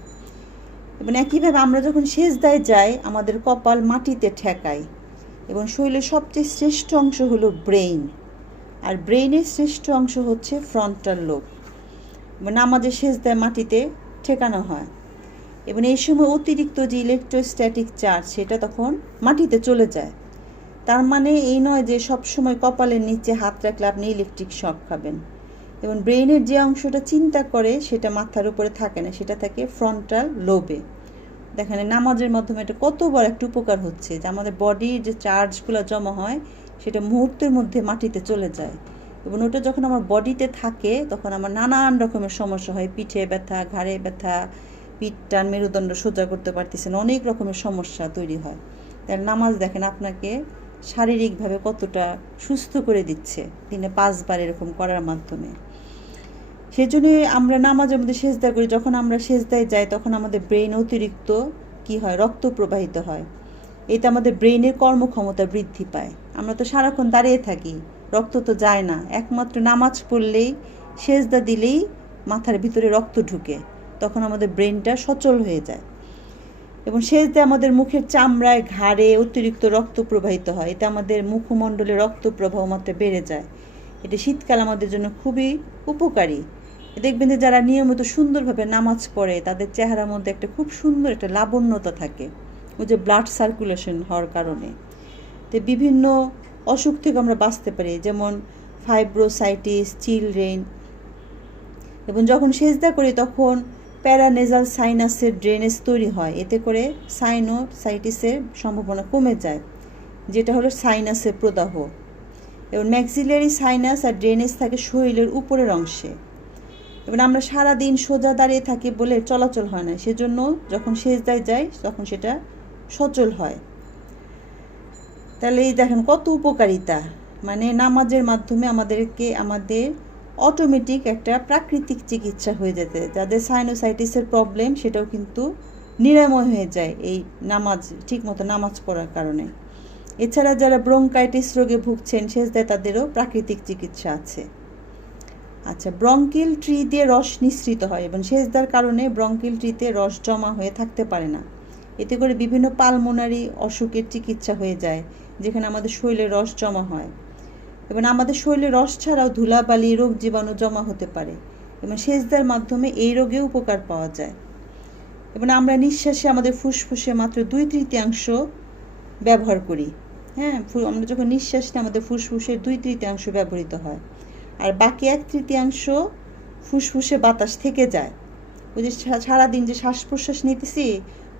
এবং একইভাবে আমরা যখন সেজদায় যাই আমাদের কপাল মাটিতে ঠেকায়, এবং শরীরের সবচেয়ে শ্রেষ্ঠ অংশ হলো ব্রেইন, আর ব্রেইনের শ্রেষ্ঠ অংশ হচ্ছে ফ্রন্টাল লোব। নামাজের সেজদায় মাটিতে ঠেকানো হয়, এবং এই সময় অতিরিক্ত যে ইলেকট্রোস্ট্যাটিক চার্জ সেটা তখন মাটিতে চলে যায়। তার মানে এই নয় যে সব সময় কপালের নিচে হাত রাখলে আপনি ইলেকট্রিক শক খাবেন। এবং ব্রেইনের যে অংশটা চিন্তা করে সেটা মাথার উপরে থাকে না, সেটা থাকে ফ্রন্টাল লোবে। দেখেন নামাজের মাধ্যমে এটা কত বড় একটা উপকার হচ্ছে, যে আমাদের বডির যে চার্জগুলো জমা হয় সেটা মুহূর্তের মধ্যে মাটিতে চলে যায়, এবং ওটা যখন আমার বডিতে থাকে তখন আমার নানান রকমের সমস্যা হয়, পিঠে ব্যথা, ঘাড়ে ব্যথা, পিঠ টান, মেরুদণ্ড সোজা করতে পারতেছেন, অনেক রকমের সমস্যা তৈরি হয়। তাই নামাজ দেখেন আপনাকে শারীরিকভাবে কতটা সুস্থ করে দিচ্ছে, দিনে 5 বার এরকম করার মাধ্যমে। সেজন্যই আমরা নামাজের মধ্যে সেজদা করি। যখন আমরা সেজদায় যাই তখন আমাদের ব্রেইন অতিরিক্ত কি হয়, রক্ত প্রবাহিত হয়, এতে আমাদের ব্রেইনের কর্মক্ষমতা বৃদ্ধি পায়। আমরা তো সারাক্ষণ দাঁড়িয়ে থাকি, রক্ত তো যায় না, একমাত্র নামাজ পড়লেই, সেজদা দিলেই মাথার ভিতরে রক্ত ঢুকে, তখন আমাদের ব্রেনটা সচল হয়ে যায়। এবং সেজদায় আমাদের মুখের চামড়ায়, ঘাড়ে অতিরিক্ত রক্ত প্রবাহিত হয়, এতে আমাদের মুখমণ্ডলে রক্ত প্রবাহ মাত্রা বেড়ে যায়। এটা শীতকাল আমাদের জন্য খুবই উপকারী। দেখবেন যে যারা নিয়মিত সুন্দরভাবে নামাজ পড়ে তাদের চেহারার মধ্যে একটা খুব সুন্দর একটা লাবণ্যতা থাকে, ওই যে ব্লাড সার্কুলেশন হওয়ার কারণে। তো বিভিন্ন অসুখ থেকে আমরা বাঁচতে পারি, যেমন ফাইব্রোসাইটিস, চিলড্রেন। এবং যখন সেজদা করি তখন প্যারানেজাল সাইনাসের ড্রেনেজ তৈরি হয়, এতে করে সাইনোসাইটিসের সম্ভাবনা কমে যায়, যেটা হলো সাইনাসের প্রদাহ। এবং ম্যাক্সিলারি সাইনাস আর ড্রেনেজ থাকে শরীরের উপরের অংশে। এবং আমরা সারাদিন সোজা দাঁড়িয়ে থাকি বলে চলাচল হয় না, সেজন্য যখন সেজদায় যাই তখন সেটা সচল হয়। তাহলে এই দেখেন কত উপকারিতা, মানে নামাজের মাধ্যমে আমাদের অটোমেটিক একটা প্রাকৃতিক চিকিৎসা হয়ে যেতে, যাদের সাইনোসাইটিসের প্রবলেম সেটাও কিন্তু নিরাময় হয়ে যায় এই নামাজ ঠিকমতো নামাজ পড়ার কারণে। এছাড়া যারা ব্রঙ্কাইটিস রোগে ভুগছেন সেজদায় তাদেরও প্রাকৃতিক চিকিৎসা আছে। আচ্ছা, ব্রঙ্কিল ট্রি দিয়ে রস নিঃসৃত হয় এবং সেজদার কারণে ব্রঙ্কিল ট্রিতে রস জমা হয়ে থাকতে পারে না। এতে করে বিভিন্ন পালমোনারি অসুখের চিকিৎসা হয়ে যায়, যেখানে আমাদের শরীরে রস জমা হয়। এবং আমাদের শরীরে রস ছাড়াও ধুলাবালি, রোগ জীবাণু জমা হতে পারে এবং সেজদার মাধ্যমে এই রোগেও উপকার পাওয়া যায়। এবং আমরা নিঃশ্বাসে আমাদের ফুসফুসে মাত্র 2/3 ব্যবহার করি। হ্যাঁ, আমরা যখন নিঃশ্বাস নিই আমাদের ফুসফুসের 2/3 ব্যবহৃত হয়, আর বাকি 1/3 ফুসফুসে বাতাস থেকে যায়। ওই যে সারাদিন যে শ্বাস প্রশ্বাস নিতেছি,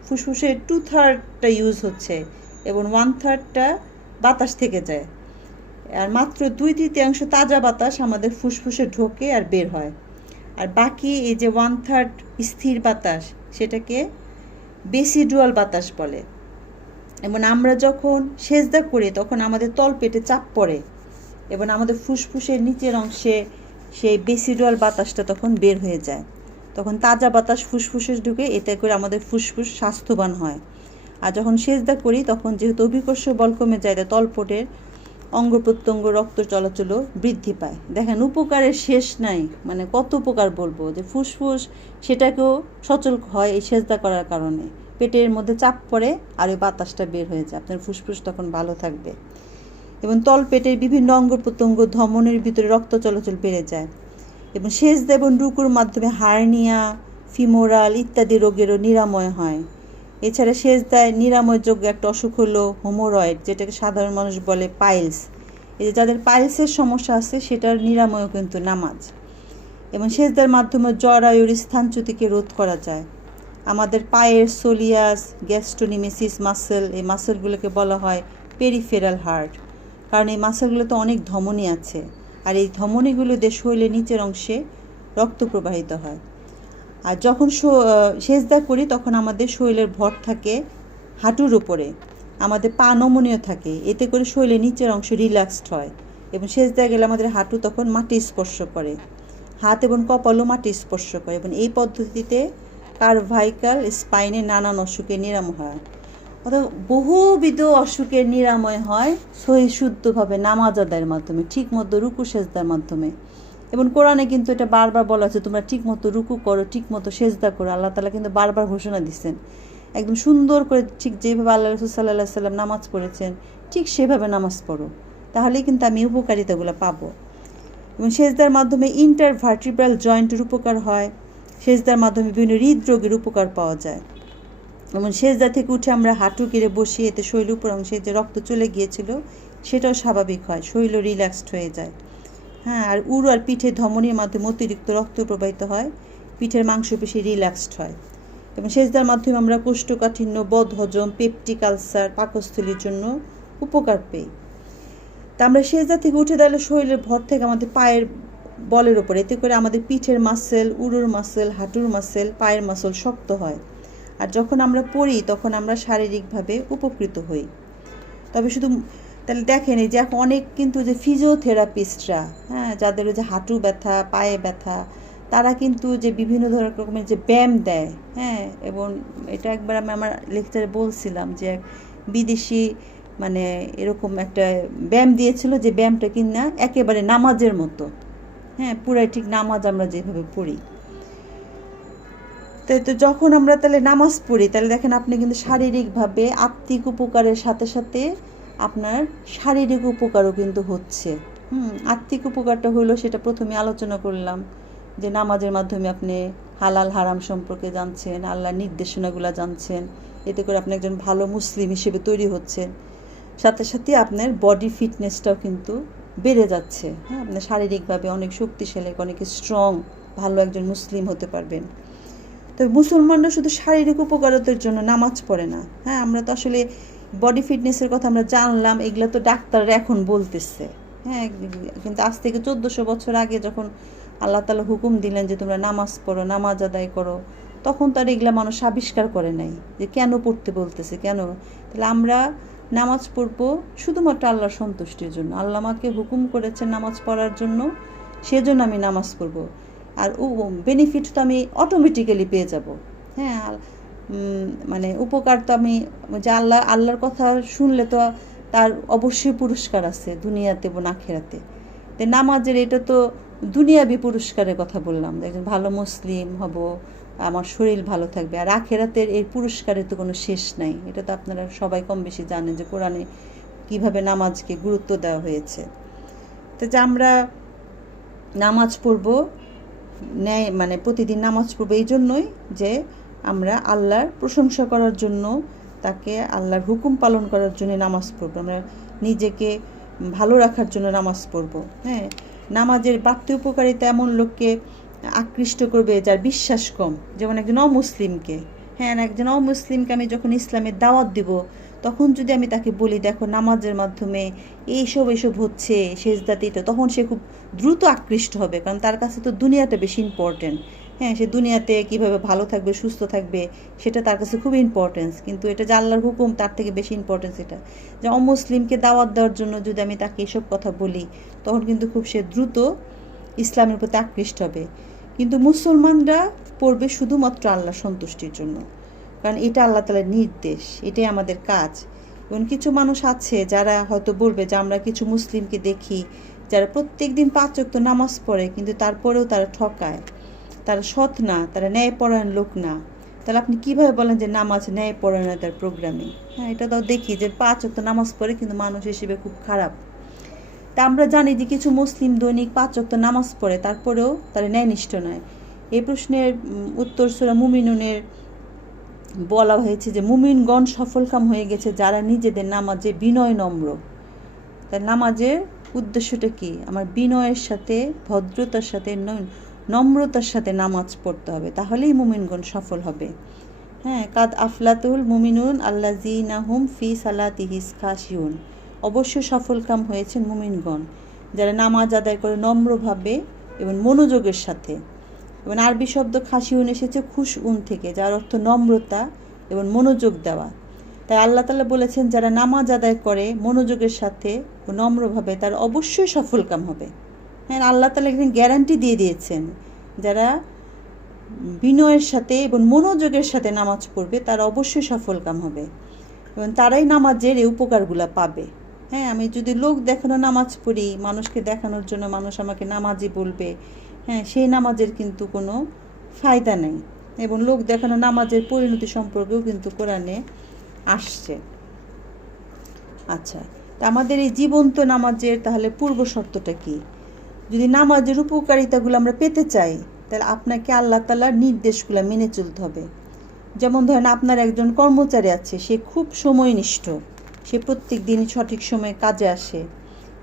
ফুসফুসের 2/3 ইউজ হচ্ছে এবং 1/3 বাতাস থেকে যায়, আর মাত্র 2/3 তাজা বাতাস আমাদের ফুসফুসে ঢোকে আর বের হয়। আর বাকি এই যে 1/3 স্থির বাতাস, সেটাকে বেসিডুয়াল বাতাস বলে। এবং আমরা যখন সেজদা করি তখন আমাদের তলপেটে চাপ পড়ে এবং আমাদের ফুসফুসের নিচের অংশে সেই বেসিডুয়াল বাতাসটা তখন বের হয়ে যায়। তখন তাজা বাতাস ফুসফুসে ঢুকে, এতে করে আমাদের ফুসফুস স্বাস্থ্যবান হয়। আর যখন সেজদা করি তখন যেহেতু অভিকর্ষ বল কমে যায়, তলপেটের অঙ্গ প্রত্যঙ্গ রক্ত চলাচলও বৃদ্ধি পায়। দেখেন, উপকারের শেষ নাই, মানে কত উপকার বলবো, যে ফুসফুস সেটাকেও সচল হয় এই সেজদা করার কারণে। পেটের মধ্যে চাপ পড়ে আর ওই বাতাসটা বের হয়ে যায়, আপনার ফুসফুস তখন ভালো থাকবে। এবং তলপেটের বিভিন্ন অঙ্গ প্রত্যঙ্গ ধমনের ভিতরে রক্ত চলাচল বেড়ে যায়। এবং সেজদা এবং রুকুর মাধ্যমে হার্নিয়া, ফিমোরাল ইত্যাদি রোগেরও নিরাময় হয়। এছাড়া সেজদায় নিরাময়যোগ্য একটা অসুখ হলো হোমোরয়েড, যেটাকে সাধারণ মানুষ বলে পাইলস। এই যে যাদের পাইলসের সমস্যা আছে সেটার নিরাময়ও কিন্তু নামাজ। এবং সেজদার মাধ্যমে জরায়ুর স্থানচ্যুতিকে রোধ করা যায়। আমাদের পায়ের সোলিয়াস, গ্যাস্ট্রোনিমেসিস মাসেল, এই মাসেলগুলোকে বলা হয় পেরিফেরাল হার্ট, কারণ এই মাসেলগুলোতে অনেক ধমনী আছে, আর এই ধমনীগুলো দিয়ে শরীরের নিচের অংশে রক্ত প্রবাহিত হয়। আর যখন সেজদা করি তখন আমাদের শরীরের ভর থাকে হাঁটুর উপরে, আমাদের পা নমনীয় থাকে, এতে করে শরীরের নিচের অংশ রিল্যাক্সড হয়। এবং সেজদা গেলে আমাদের হাঁটু তখন মাটি স্পর্শ করে, হাত এবং কপালও মাটি স্পর্শ করে। এবং এই পদ্ধতিতে সার্ভাইকাল স্পাইনের নানান অসুখের নিরাময় হয়। অর্থাৎ বহুবিধ অসুখের নিরাময় হয় সহি শুদ্ধভাবে নামাজ আদায়ের মাধ্যমে, ঠিক মতো রুকু সেজদার মাধ্যমে। এবং কোরআনে কিন্তু এটা বারবার বলা আছে, তোমরা ঠিক মতো রুকু করো, ঠিক মতো সেজদা করো। আল্লাহ তাআলা কিন্তু বারবার ঘোষণা দিচ্ছেন, একদম সুন্দর করে, ঠিক যেভাবে আল্লাহ রাসূল সাল্লাল্লাহু আলাইহি সাল্লাম নামাজ পড়েছেন ঠিক সেভাবে নামাজ পড়ো, তাহলেই কিন্তু আমি উপকারিতাগুলো পাবো। এবং সেজদার মাধ্যমে ইন্টারভার্টিব্রাল জয়েন্টের উপকার হয়। সেজদার মাধ্যমে বিভিন্ন হৃদরোগের উপকার পাওয়া যায়। এবং সেজদা থেকে উঠে আমরা হাঁটু গেড়ে বসি, এতে শরীরের উপর অংশে যে রক্ত চলে গিয়েছিল সেটাও স্বাভাবিক হয়, শরীরও রিল্যাক্সড হয়ে যায়। হ্যাঁ, আর উরু আর পিঠের ধমনীর মাধ্যমে অতিরিক্ত রক্ত প্রবাহিত হয়, পিঠের মাংসপেশি রিল্যাক্সড হয়। এবং সেজদার মাধ্যমে আমরা কোষ্ঠকাঠিন্য, বদহজম, পেপটিক আলসার, পাকস্থলীর জন্য উপকার পাই। তা আমরা সেজদা থেকে উঠে দাঁড়ালে শরীরের ভর থেকে আমাদের পায়ের বলের ওপর, এতে করে আমাদের পিঠের মাসেল, উরুর মাসেল, হাঁটুর মাসেল, পায়ের মাসেল শক্ত হয়। আর যখন আমরা পড়ি তখন আমরা শারীরিকভাবে উপকৃত হই। তবে শুধু তাহলে দেখেন, এই যে এখন অনেক কিন্তু যে ফিজিওথেরাপিস্টরা, হ্যাঁ, যাদের যে হাঁটু ব্যথা, পায়ে ব্যথা, তারা কিন্তু যে বিভিন্ন ধরনের রকমের যে ব্যায়াম দেয়। হ্যাঁ, এবং এটা একবার আমি আমার লেকচারে বলছিলাম যে এক বিদেশি মানে এরকম একটা ব্যায়াম দিয়েছিল, যে ব্যায়ামটা কিনা একেবারে নামাজের মতো। হ্যাঁ, পুরাই ঠিক নামাজ আমরা যেভাবে পড়ি। তো যখন আমরা তাহলে নামাজ পড়ি, তাহলে দেখেন আপনি কিন্তু শারীরিকভাবে আত্মিক উপকারের সাথে সাথে আপনার শারীরিক উপকারও কিন্তু হচ্ছে। আত্মিক উপকারটা হলো, সেটা প্রথমে আলোচনা করলাম, যে নামাজের মাধ্যমে আপনি হালাল হারাম সম্পর্কে জানছেন, আল্লাহর নির্দেশনাগুলো জানছেন, এতে করে আপনি একজন ভালো মুসলিম হিসেবে তৈরি হচ্ছেন। সাথে সাথে আপনার বডি ফিটনেসটাও কিন্তু বেড়ে যাচ্ছে। হ্যাঁ, আপনার শারীরিকভাবে অনেক শক্তিশালী, অনেক স্ট্রং, ভালো একজন মুসলিম হতে পারবেন। তো মুসলমানরা শুধু শারীরিক উপকারতার জন্য নামাজ পড়ে না। হ্যাঁ, আমরা তো আসলে বডি ফিটনেসের কথা আমরা জানলাম, এগুলো তো ডাক্তাররা এখন বলতেছে। হ্যাঁ, কিন্তু আজ থেকে 1400 বছর আগে যখন আল্লাহ তাআলা হুকুম দিলেন যে তোমরা নামাজ পড়ো, নামাজ আদায় করো, তখন তো আর এগুলা মানুষ আবিষ্কার করে নাই যে কেন পড়তে বলতেছে, কেন। তাহলে আমরা নামাজ পড়বো শুধুমাত্র আল্লাহর সন্তুষ্টির জন্য। আল্লাহ আমাকে হুকুম করেছেন নামাজ পড়ার জন্য, সেজন্য আমি নামাজ পড়বো। আর বেনিফিট তো আমি অটোমেটিক্যালি পেয়ে যাব। হ্যাঁ, মানে উপকার তো আমি যে আল্লাহর কথা শুনলে তো তার অবশ্যই পুরস্কার আছে দুনিয়াতে এবং আখিরাতে। তো নামাজের এটা তো দুনিয়াবি পুরস্কারের কথা বললাম, একজন ভালো মুসলিম হব, আমার শরীর ভালো থাকবে। আর আখিরাতের এর পুরস্কারের তো কোনো শেষ নাই। এটা তো আপনারা সবাই কম বেশি জানেন যে কোরআনে কিভাবে নামাজকে গুরুত্ব দেওয়া হয়েছে। তো যে আমরা নামাজ পড়ব ন্যায় মানে প্রতিদিন নামাজ পড়বো এই জন্যই যে আমরা আল্লাহর প্রশংসা করার জন্য, তাকে আল্লাহর হুকুম পালন করার জন্য নামাজ পড়বো, আমরা নিজেকে ভালো রাখার জন্য নামাজ পড়বো। হ্যাঁ, নামাজের বাড়তি উপকারিতা এমন লোককে আকৃষ্ট করবে যার বিশ্বাস কম, যেমন একজন অমুসলিমকে। হ্যাঁ, একজন অমুসলিমকে আমি যখন ইসলামের দাওয়াত দিব, তখন যদি আমি তাকে বলি দেখো নামাজের মাধ্যমে এইসব হচ্ছে সেজদাতে এটা, তখন সে খুব দ্রুত আকৃষ্ট হবে, কারণ তার কাছে তো দুনিয়াটা বেশি ইম্পর্টেন্ট। হ্যাঁ, সে দুনিয়াতে কিভাবে ভালো থাকবে, সুস্থ থাকবে, সেটা তার কাছে খুব ইম্পর্টেন্স। কিন্তু এটা যে আল্লাহর হুকুম, তার থেকে বেশি ইম্পর্টেন্স এটা। যে অমুসলিমকে দাওয়াত দেওয়ার জন্য যদি আমি তাকে এসব কথা বলি, তখন কিন্তু খুব সে দ্রুত ইসলামের প্রতি আকৃষ্ট হবে। কিন্তু মুসলমানরা পড়বে শুধুমাত্র আল্লাহ সন্তুষ্টির জন্য, কারণ এটা আল্লাহ তাআলার নির্দেশ, এটাই আমাদের কাজ। এবং কিছু মানুষ আছে যারা হয়তো বলবে যে আমরা কিছু মুসলিমকে দেখি যারা প্রত্যেক দিন 5 ওয়াক্ত নামাজ পড়ে, কিন্তু তারপরেও তারা ঠকায়, তারা সৎ না, তারা ন্যায়পরায়ণ লোক না। তাহলে আপনি কিভাবে বলেন যে নামাজ ন্যায়পরায়ণতার প্রোগ্রামে? হ্যাঁ, এটা তো দেখি যে 5 ওয়াক্ত নামাজ পড়ে কিন্তু মানুষ হিসেবে খুব খারাপ। তা আমরা জানি যে কিছু মুসলিম দৈনিক 5 ওয়াক্ত নামাজ পড়ে, তারপরেও তারা ন্যায়নিষ্ঠ নয়। এই প্রশ্নের উত্তর সূরা মুমিনুনের বলা হয়েছে যে মুমিনগণ সফলকাম হয়ে গেছে যারা নিজেদের নামাজে বিনয় নম্র। তাই নামাজের উদ্দেশ্যটা কি? আমার বিনয়ের সাথে, ভদ্রতার সাথে, নম্রতার সাথে নামাজ পড়তে হবে, তাহলেই মুমিনগণ সফল হবে। হ্যাঁ, কাদ আফলাতুল মুমিনুন আল্লাযীনা হুম ফি সালাতিহিম খাশিউন। অবশ্যই সফলকাম হয়েছেন মুমিনগণ যারা নামাজ আদায় করে নম্রভাবে এবং মনোযোগের সাথে। এবং আরবি শব্দ খাশিউন এসেছে খুশউন থেকে, যার অর্থ নম্রতা এবং মনোযোগ দেওয়া। তাই আল্লাহ তাআলা বলেছেন যারা নামাজ আদায় করে মনোযোগের সাথে ও নম্রভাবে, তার অবশ্যই সফলকাম হবে। হ্যাঁ, আল্লাহ তাআলা একদিন গ্যারান্টি দিয়ে দিয়েছেন, যারা বিনয়ের সাথে এবং মনোযোগের সাথে নামাজ পড়বে তারা অবশ্যই সফলকাম হবে, এবং তারাই নামাজের এই উপকারগুলো পাবে। হ্যাঁ, আমি যদি লোক দেখানো নামাজ পড়ি, মানুষকে দেখানোর জন্য মানুষ আমাকে নামাজি বলবে, হ্যাঁ, সেই নামাজের কিন্তু কোনো ফায়দা নেই। এবং লোক দেখানো নামাজের পরিণতি সম্পর্কেও কিন্তু কোরআনে আসছে। আচ্ছা, তা আমাদের এই জীবন্ত নামাজের তাহলে পূর্ব শর্তটা কি? যদি নামাজের উপকারিতাগুলো আমরা পেতে চাই, তাহলে আপনাকে আল্লাহ তাআলার নির্দেশগুলো মেনে চলতে হবে। যেমন ধরেন আপনার একজন কর্মচারী আছে, সে খুব সময়নিষ্ঠ, সে প্রত্যেক দিনই সঠিক সময়ে কাজে আসে,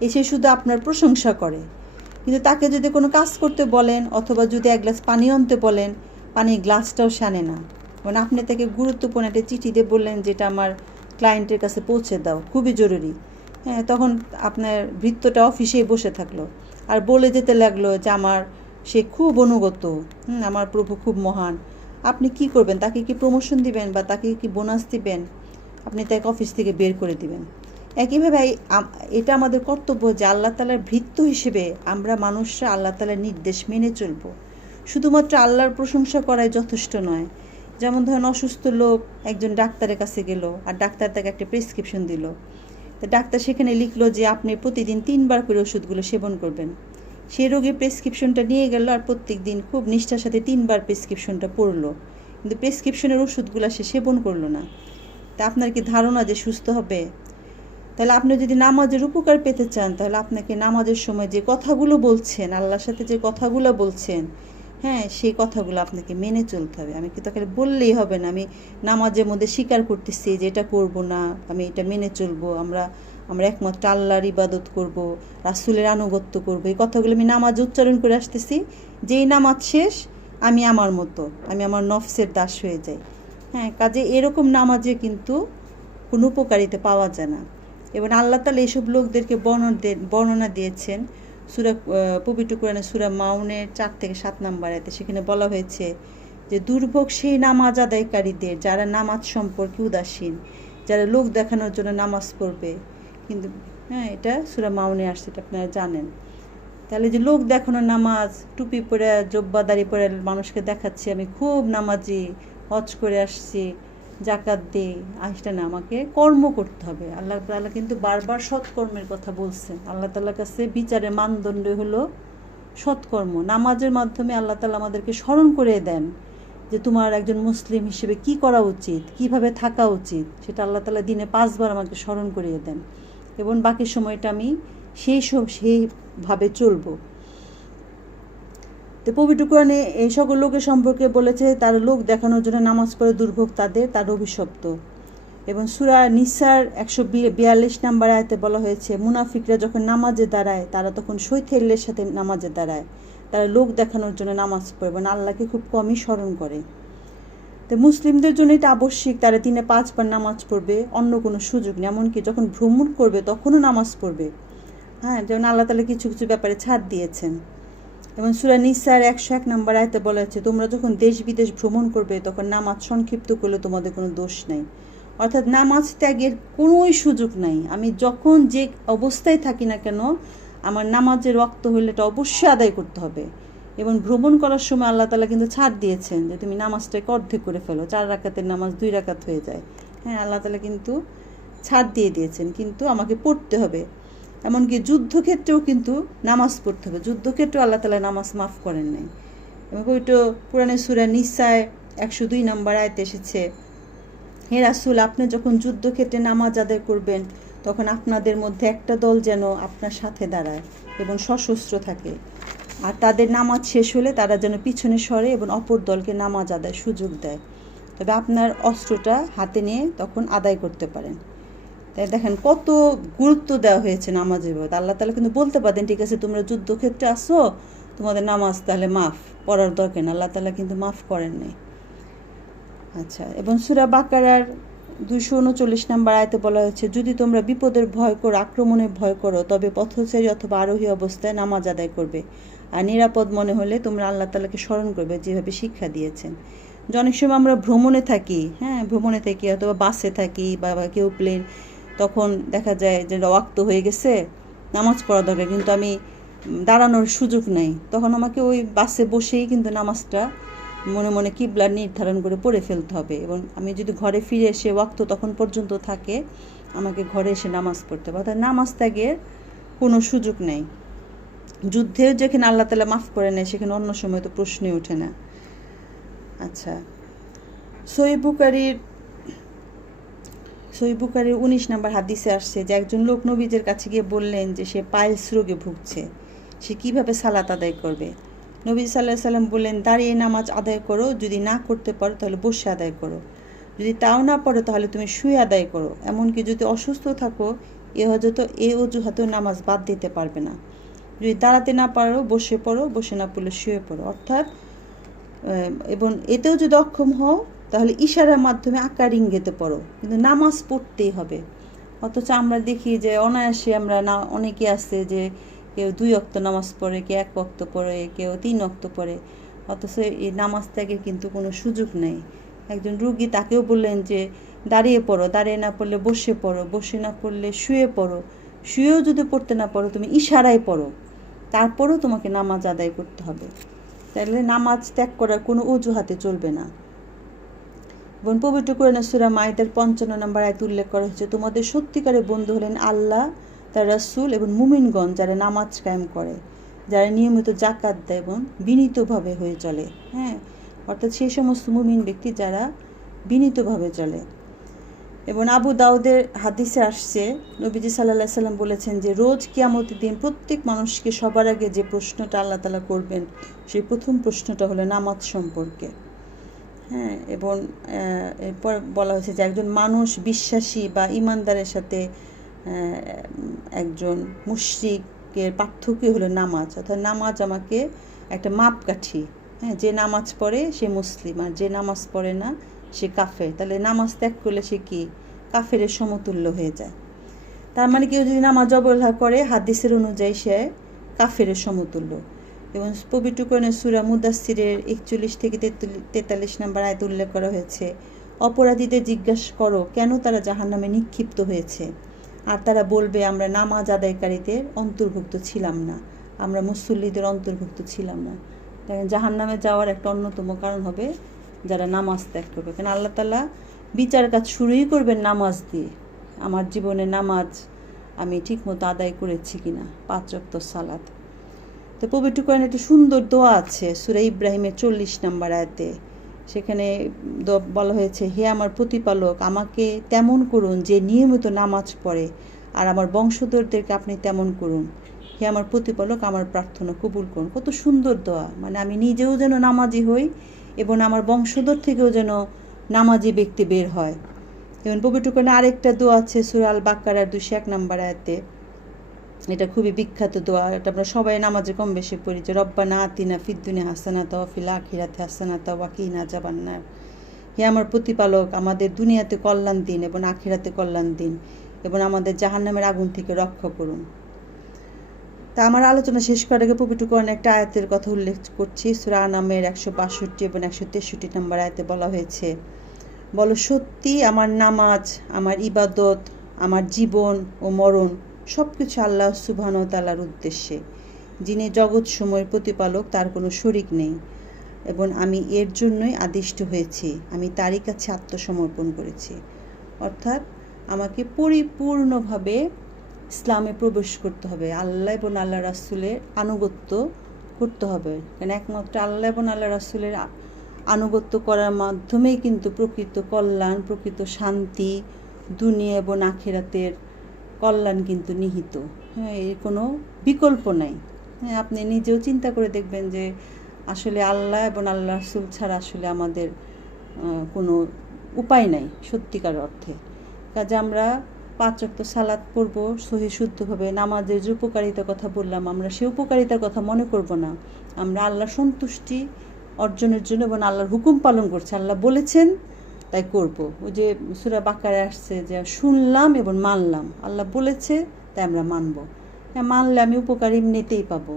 এসে শুধু আপনার প্রশংসা করে। কিন্তু তাকে যদি কোনো কাজ করতে বলেন, অথবা যদি এক গ্লাস পানি আনতে বলেন, পানির গ্লাসটাও সে আনে না। মানে আপনি তাকে গুরুত্বপূর্ণ একটা চিঠি দিয়ে বললেন যেটা আমার ক্লায়েন্টের কাছে পৌঁছে দাও, খুবই জরুরি। হ্যাঁ, তখন আপনার ভৃত্যটা অফিসেই বসে থাকলো আর বলে যেতে লাগলো যে সে খুব অনুগত, আমার প্রভু খুব মহান। আপনি কি করবেন? তাকে কি প্রমোশন দিবেন বা তাকে কি বোনাস দিবেন? আপনি তাকে অফিস থেকে বের করে দিবেন। একইভাবে এটা আমাদের কর্তব্য যে আল্লাহ তাআলার ভৃত্য হিসেবে আমরা মানুষরা আল্লাহ তাআলার নির্দেশ মেনে চলব। শুধুমাত্র আল্লাহর প্রশংসা করাই যথেষ্ট নয়। যেমন ধরেন অসুস্থ লোক একজন ডাক্তারের কাছে গেল, আর ডাক্তার তাকে একটা প্রেসক্রিপশন দিল। তো ডাক্তার সেখানে লিখলো যে আপনি প্রতিদিন 3 বার করে ওষুধগুলো সেবন করবেন। সেই রোগীর প্রেসক্রিপশনটা নিয়ে গেল আর প্রত্যেক দিন খুব নিষ্ঠার সাথে 3 বার প্রেসক্রিপশনটা পড়লো, কিন্তু প্রেসক্রিপশনের ওষুধগুলো সে সেবন করলো না। তা আপনার কি ধারণা যে সুস্থ হবে? তাহলে আপনি যদি নামাজের উপকার পেতে চান, তাহলে আপনাকে নামাজের সময় যে কথাগুলো বলছেন, আল্লাহর সাথে যে কথাগুলো বলছেন, হ্যাঁ, সেই কথাগুলো আপনাকে মেনে চলতে হবে। আমি কি তাকে বললেই হবে না আমি নামাজের মধ্যে স্বীকার করতেছি যে এটা করব না, আমি এটা মেনে চলবো, আমরা একমাত্র আল্লাহর ইবাদত করব, রাসূলের আনুগত্য করব, এই কথাগুলো আমি নামাজে উচ্চারণ করে আসতেছি। যেই নামাজ শেষ আমি আমার মতো, আমি আমার নফসের দাস হয়ে যাই। হ্যাঁ, কাজে এরকম নামাজে কিন্তু কোনো উপকারিতা পাওয়া যায় না। এবং আল্লাহ তাআলা এইসব লোকদেরকে বর্ণনা দিয়েছেন পবিত্র কোরআনে সূরা মাউনের 4 থেকে 7 নম্বর আয়াতে। সেখানে বলা হয়েছে যে দুর্ভোগ সেই নামাজ আদায়কারীদের যারা নামাজ সম্পর্কে উদাসীন, যারা লোক দেখানোর জন্য নামাজ পড়বে। কিন্তু হ্যাঁ, এটা সূরা মাউনে আসছে, এটা আপনারা জানেন। তাহলে যে লোক দেখানো নামাজ, টুপি পরে জব্বা দাড়ি পরে মানুষকে দেখাচ্ছে আমি খুব নামাজি, হজ করে আসছি, জাকাত দিই, আসটা না, আমাকে কর্ম করতে হবে। আল্লাহ তাআলা কিন্তু বারবার সৎকর্মের কথা বলছেন। আল্লাহ তাআলার কাছে বিচারের মানদণ্ড হলো সৎকর্ম। নামাজের মাধ্যমে আল্লাহ তাআলা আমাদেরকে স্মরণ করে দেন যে তোমার একজন মুসলিম হিসেবে কি করা উচিত, কিভাবে থাকা উচিত, সেটা আল্লাহ তাআলা দিনে 5 বার আমাকে স্মরণ করিয়ে দেন, এবং বাকি সময়টা আমি সেইভাবে চলবো। তো পবিত্র কোরআনে এই সকল লোকের সম্পর্কে বলেছে তার লোক দেখানোর জন্য নামাজ পড়ে দুর্ভোগ তাদের, তার অভিশপ্ত। এবং সূরা নিসার 142 নম্বর আয়াতে বলা হয়েছে মুনাফিকরা যখন নামাজে দাঁড়ায় তারা তখন শৈথিল্যের সাথে নামাজে দাঁড়ায়, তারা লোক দেখানোর জন্য নামাজ পড়ে এবং আল্লাহকে খুব কমই স্মরণ করে। তো মুসলিমদের জন্য এটা আবশ্যিক, তারা দিনে 5 বার নামাজ পড়বে, অন্য কোনো সুযোগ নেই। এমনকি যখন ভ্রমণ করবে তখনও নামাজ পড়বে। হ্যাঁ, যেমন আল্লাহ তাআলা কিছু কিছু ব্যাপারে ছাড় দিয়েছেন। এবং সূরা নিসার 101 নম্বর আয়াতে বলা হয়েছে তোমরা যখন দেশ বিদেশ ভ্রমণ করবে তখন নামাজ সংক্ষিপ্ত করলে তোমাদের কোনো দোষ নেই। অর্থাৎ নামাজ ত্যাগের কোনোই সুযোগ নাই। আমি যখন যে অবস্থায় থাকি না কেন আমার নামাজের ওয়াক্ত হইলে এটা অবশ্যই আদায় করতে হবে। এবং ভ্রমণ করার সময় আল্লাহ তাআলা কিন্তু ছাড় দিয়েছেন যে তুমি নামাজটাকে অর্ধেক করে ফেলো, 4 রাকাতের নামাজ 2 রাকাত হয়ে যায়। হ্যাঁ, আল্লাহ তাআলা কিন্তু ছাড় দিয়ে দিয়েছেন, কিন্তু আমাকে পড়তে হবে। এমনকি যুদ্ধক্ষেত্রেও কিন্তু নামাজ পড়তে হবে, যুদ্ধক্ষেত্রেও আল্লাহ তাআলা নামাজ মাফ করেন নাই। এবং ওইটা পুরাণে সূরা নিসায় 102 নম্বর আয়াতে এসেছে হে রাসূল, আপনি যখন যুদ্ধক্ষেত্রে নামাজ আদায় করবেন তখন আপনাদের মধ্যে একটা দল যেন আপনার সাথে দাঁড়ায় এবং সশস্ত্র থাকে, আর তাদের নামাজ শেষ হলে তারা যেন পিছনে সরে এবং অপর দলকে নামাজ আদায় সুযোগ দেয়, তবে আপনার অস্ত্রটা হাতে নিয়ে তখন আদায় করতে পারেন। তাই দেখেন কত গুরুত্ব দেওয়া হয়েছে নামাজের ব্যাপারে। আল্লাহ তাআলা কিন্তু বলতে পারতেন ঠিক আছে তোমরা যুদ্ধক্ষেত্রে আসো, তোমাদের নামাজ তাহলে মাফ, পড়ার দরকার না। আল্লাহ তাআলা কিন্তু মাফ করেন নাই। আচ্ছা, এবং সূরা বাকারার 239 নম্বর আয়াতে বলা হয়েছে যদি তোমরা বিপদের ভয় করো, আক্রমণের ভয় করো, তবে পথচারী অথবা আরোহী অবস্থায় নামাজ আদায় করবে, আর নিরাপদ মনে হলে তোমরা আল্লাহ তাআলাকে স্মরণ করবে যেভাবে শিক্ষা দিয়েছেন। অনেক সময় আমরা ভ্রমণে থাকি, হ্যাঁ ভ্রমণে থাকি অথবা বাসে থাকি বা কেউ প্লেন, তখন দেখা যায় যে ওয়াক্ত হয়ে গেছে নামাজ পড়া দরকার, কিন্তু আমি দাঁড়ানোর সুযোগ নাই, তখন আমাকে ওই বাসে বসেই কিন্তু নামাজটা মনে মনে কিবলা নির্ধারণ করে পড়ে ফেলতে হবে। এবং আমি যদি ঘরে ফিরে এসে ওয়াক্ত তখন পর্যন্ত থাকে আমাকে ঘরে এসে নামাজ পড়তে হবে। অর্থাৎ নামাজ ত্যাগের কোনো সুযোগ নেই। যুদ্ধেও যেখানে আল্লাহ তাআলা মাফ করে নেয় সেখানে অন্য সময় তো প্রশ্নই ওঠে না। আচ্ছা, সহিহ বুখারীর 19 নম্বর হাদিসে আসছে যে একজন লোক নবীজের কাছে গিয়ে বললেন যে সে পাইলস রোগে ভুগছে, সে কিভাবে সালাত আদায় করবে। নবী সাল্লাল্লাহু আলাইহি সাল্লাম বললেন দাঁড়িয়ে নামাজ আদায় করো, যদি না করতে পারো তাহলে বসে আদায় করো, যদি তাও না পারো তাহলে তুমি শুয়ে আদায় করো, এমনকি যদি অসুস্থ থাকো এ অজুহাতেও নামাজ বাদ দিতে পারবে না। যদি দাঁড়াতে না পারো বসে পড়ো, বসে না পড়লে শুয়ে পড়ো। অর্থাৎ এবং এতেও যদি অক্ষম হও তাহলে ইশারার মাধ্যমে আকার ইঙ্গিতে পড়ো, কিন্তু নামাজ পড়তেই হবে। অথচ আমরা দেখি যে অনায়াসে আমরা না, অনেকে আছে যে কেউ 2 ওয়াক্ত নামাজ পড়ে, কেউ 1 ওয়াক্ত পড়ে, কেউ 3 ওয়াক্ত পড়ে, অথচ এই নামাজ ত্যাগের কিন্তু কোনো সুযোগ নেই। একজন রুগী, তাকেও বললেন যে দাঁড়িয়ে পড়ো, দাঁড়িয়ে না পড়লে বসে পড়ো, বসে না পড়লে শুয়ে পড়ো, শুয়েও যদি পড়তে না পারো তুমি ইশারায় পড়ো, তারপরেও তোমাকে নামাজ আদায় করতে হবে। তাহলে নামাজ ত্যাগ করার কোনো অজুহাতে চলবে না। এবং পবিত্র কোরআনে সূরা মাইদার 55 নম্বর আয়াতে উল্লেখ করা হয়েছে তোমাদের সত্যিকারের বন্ধু হলেন আল্লাহ, তার রাসূল এবং মুমিনগণ যারা নামাজ কায়েম করে, যারা নিয়মিত যাকাত দেয় এবং বিনীতভাবে হয়ে চলে। হ্যাঁ, অর্থাৎ সেই সমস্ত মুমিন ব্যক্তি যারা বিনীতভাবে চলে। এবং আবু দাউদের হাদিসে আসছে নবীজি সাল্লাল্লাহু আলাইহি সাল্লাম বলেছেন যে রোজ কিয়ামতের দিন প্রত্যেক মানুষকে সবার আগে যে প্রশ্নটা আল্লাহ তাআলা করবেন সেই প্রথম প্রশ্নটা হলো নামাজ সম্পর্কে। হ্যাঁ, এবং এরপর বলা হয়েছে যে একজন মানুষ বিশ্বাসী বা ইমানদারের সাথে একজন মুশরিকের পার্থক্য হলো নামাজ। অর্থাৎ নামাজ আমাকে একটা মাপকাঠি, হ্যাঁ, যে নামাজ পড়ে সে মুসলিম আর যে নামাজ পড়ে না সে কাফের। তাহলে নামাজ ত্যাগ করলে সে কি কাফেরের সমতুল্য হয়ে যায়। তার মানে কেউ যদি নামাজ অবহেলা করে হাদিসের অনুযায়ী সে কাফেরের সমতুল্য। এবং পবিত্র কোরআনে সূরা মুদাসসিরের 41 থেকে 43 নম্বর আয়াতে উল্লেখ করা হয়েছে অপরাধীদের জিজ্ঞাসা করো কেন তারা জাহান্নামে নিক্ষিপ্ত হয়েছে, আর তারা বলবে আমরা নামাজ আদায়কারীদের অন্তর্ভুক্ত ছিলাম না, আমরা মুসল্লিদের অন্তর্ভুক্ত ছিলাম না। জাহান্নামে যাওয়ার একটা অন্যতম কারণ হবে যারা নামাজ ত্যাগ করবে। কারণ আল্লাহ তাআলা বিচার কাজ শুরুই করবেন নামাজ দিয়ে। আমার জীবনে নামাজ আমি ঠিকমতো আদায় করেছি কিনা, 5 ওয়াক্ত সালাত। তো পবিত্র কোরআনে একটা সুন্দর দোয়া আছে সূরা ইব্রাহিমের 40 নম্বর আয়াতে। সেখানে বলা হয়েছে, হে আমার প্রতিপালক, আমাকে তেমন করুন যে নিয়মিত নামাজ পড়ে, আর আমার বংশধরদেরকে আপনি তেমন করুন। হে আমার প্রতিপালক, আমার প্রার্থনা কবুল করুন। কত সুন্দর দোয়া, মানে আমি নিজেও যেন নামাজি হই এবং আমার বংশধর থেকেও যেন নামাজি ব্যক্তি বের হয়। এবং পবিত্র কোরআনে আরেকটা দোয়া আছে সূরা আল বাকারার 201 নম্বর আয়াতে। এটা খুবই বিখ্যাত দোয়া, এটা আমরা সবাই নামাজে কম বেশি পড়ি, যে রব্বানা আতিনা ফিদ দুনিয়া হাসানাতা ওয়া ফিল আখিরাতি হাসানাতা ওয়া কিনা আযাবান্নার। হে আমার প্রতিপালক, আমাদের দুনিয়াতে কল্যাণ দিন এবং আখিরাতে কল্যাণ দিন, এবং আমাদের জাহান্নামের আগুন থেকে রক্ষা করুন। তা আমার আলোচনা শেষ করার আগে পবিত্র কোরআনে একটা আয়াতের কথা উল্লেখ করছি। সূরা আনামের 162 এবং 163 নম্বর আয়াতে বলা হয়েছে, বলো সত্যি আমার নামাজ, আমার ইবাদত, আমার জীবন ও মরণ সব কিছু আল্লাহ সুবহানাহু ওয়া তাআলার উদ্দেশ্যে, যিনি জগৎসমূহের প্রতিপালক, তার কোনো শরিক নেই, এবং আমি এর জন্যই আদিষ্ট হয়েছি, আমি তারই কাছে আত্মসমর্পণ করেছি। অর্থাৎ আমাকে পরিপূর্ণভাবে ইসলামে প্রবেশ করতে হবে, আল্লাহ এবং আল্লাহ রাসূলের আনুগত্য করতে হবে। কারণ একমাত্র আল্লাহ এবং আল্লাহ রাসূলের আনুগত্য করার মাধ্যমেই কিন্তু প্রকৃত কল্যাণ, প্রকৃত শান্তি, দুনিয়া এবং আখিরাতের কল্যাণ কিন্তু নিহিত। হ্যাঁ, এর কোনো বিকল্প নাই। হ্যাঁ, আপনি নিজেও চিন্তা করে দেখবেন যে আসলে আল্লাহ এবং আল্লাহ রাসূল ছাড়া আসলে আমাদের কোনো উপায় নাই সত্যিকার অর্থে। কাজে আমরা 5 ওয়াক্ত সালাত পড়ব সহি শুদ্ধভাবে। নামাজের যে উপকারিতার কথা বললাম, আমরা সেই উপকারিতার কথা মনে করব না, আমরা আল্লাহর সন্তুষ্টি অর্জনের জন্য এবং আল্লাহর হুকুম পালন করছি, আল্লাহ বলেছেন তাই করব। ওই যে সূরা বাকারায় আসছে যে শুনলাম এবং মানলাম, আল্লাহ বলেছে তাই আমরা মানব। হ্যাঁ, মানলে আমি উপকার এমনিতেই পাবো।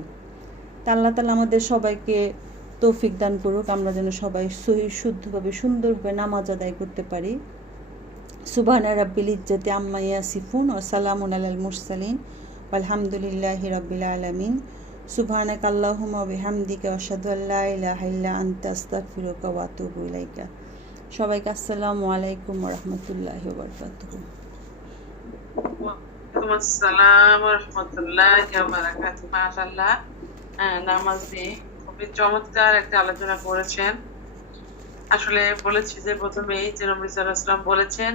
তা আল্লাহ তাআলা আমাদের সবাইকে তৌফিক দান করুক, আমরা যেন সবাই সহি শুদ্ধভাবে সুন্দরভাবে নামাজ আদায় করতে পারি। সুবহানা রাব্বিল ইজ্জাতি আম্মা ইয়াসিফুন ওয়া সালামুন আলাল মুরসালিন ওয়ালহামদুলিল্লাহি রাব্বিল আলামিন। সুবহানাকা আল্লাহুম্মা ওয়া বিহামদিকা আশহাদু আল্লা ইলাহা ইল্লা আনতা আস্তাগফিরুকা ওয়া আতুবু ইলাইকা। সবাইকে আসসালামু আলাইকুম ওয়া রাহমাতুল্লাহি ওয়া বারাকাতুহু। ওয়ালাইকুম আসসালাম ওয়া রাহমাতুল্লাহি ওয়া বারাকাতুহু। মাশাআল্লাহ, নামাজ নিয়ে খুবই চমৎকার একটা আলোচনা করেছেন। আসলে বলেছি যে প্রথমেই যে নবী সাল্লাল্লাহু আলাইহি ওয়াসাল্লাম বলেছেন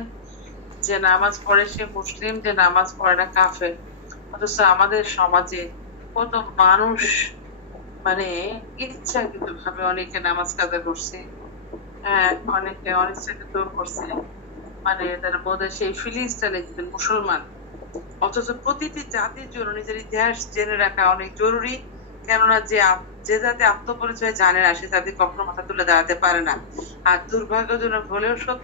যে নামাজ পড়ে সে মুসলিম, যে নামাজ পড়ে না কাফের। অথচ আমাদের সমাজে কত মানুষ মানে ইচ্ছাকৃত ভাবে অনেকে নামাজ কাজা করছে, অনেকে অনিচ্ছাকৃত করছে, মানে তার মধ্যে সেই ফিলিংসটা নেই যে মুসলমান। অথচ প্রতিটি জাতির জন্য নিজের ইতিহাস জেনে রাখা অনেক জরুরি, কেননা যে জাতি আত্মপরিচয় জানে না সে জাতি কখনো মাথা তুলে দাঁড়াতে পারে না। আর দুর্ভাগ্যজনক হলেও সত্য,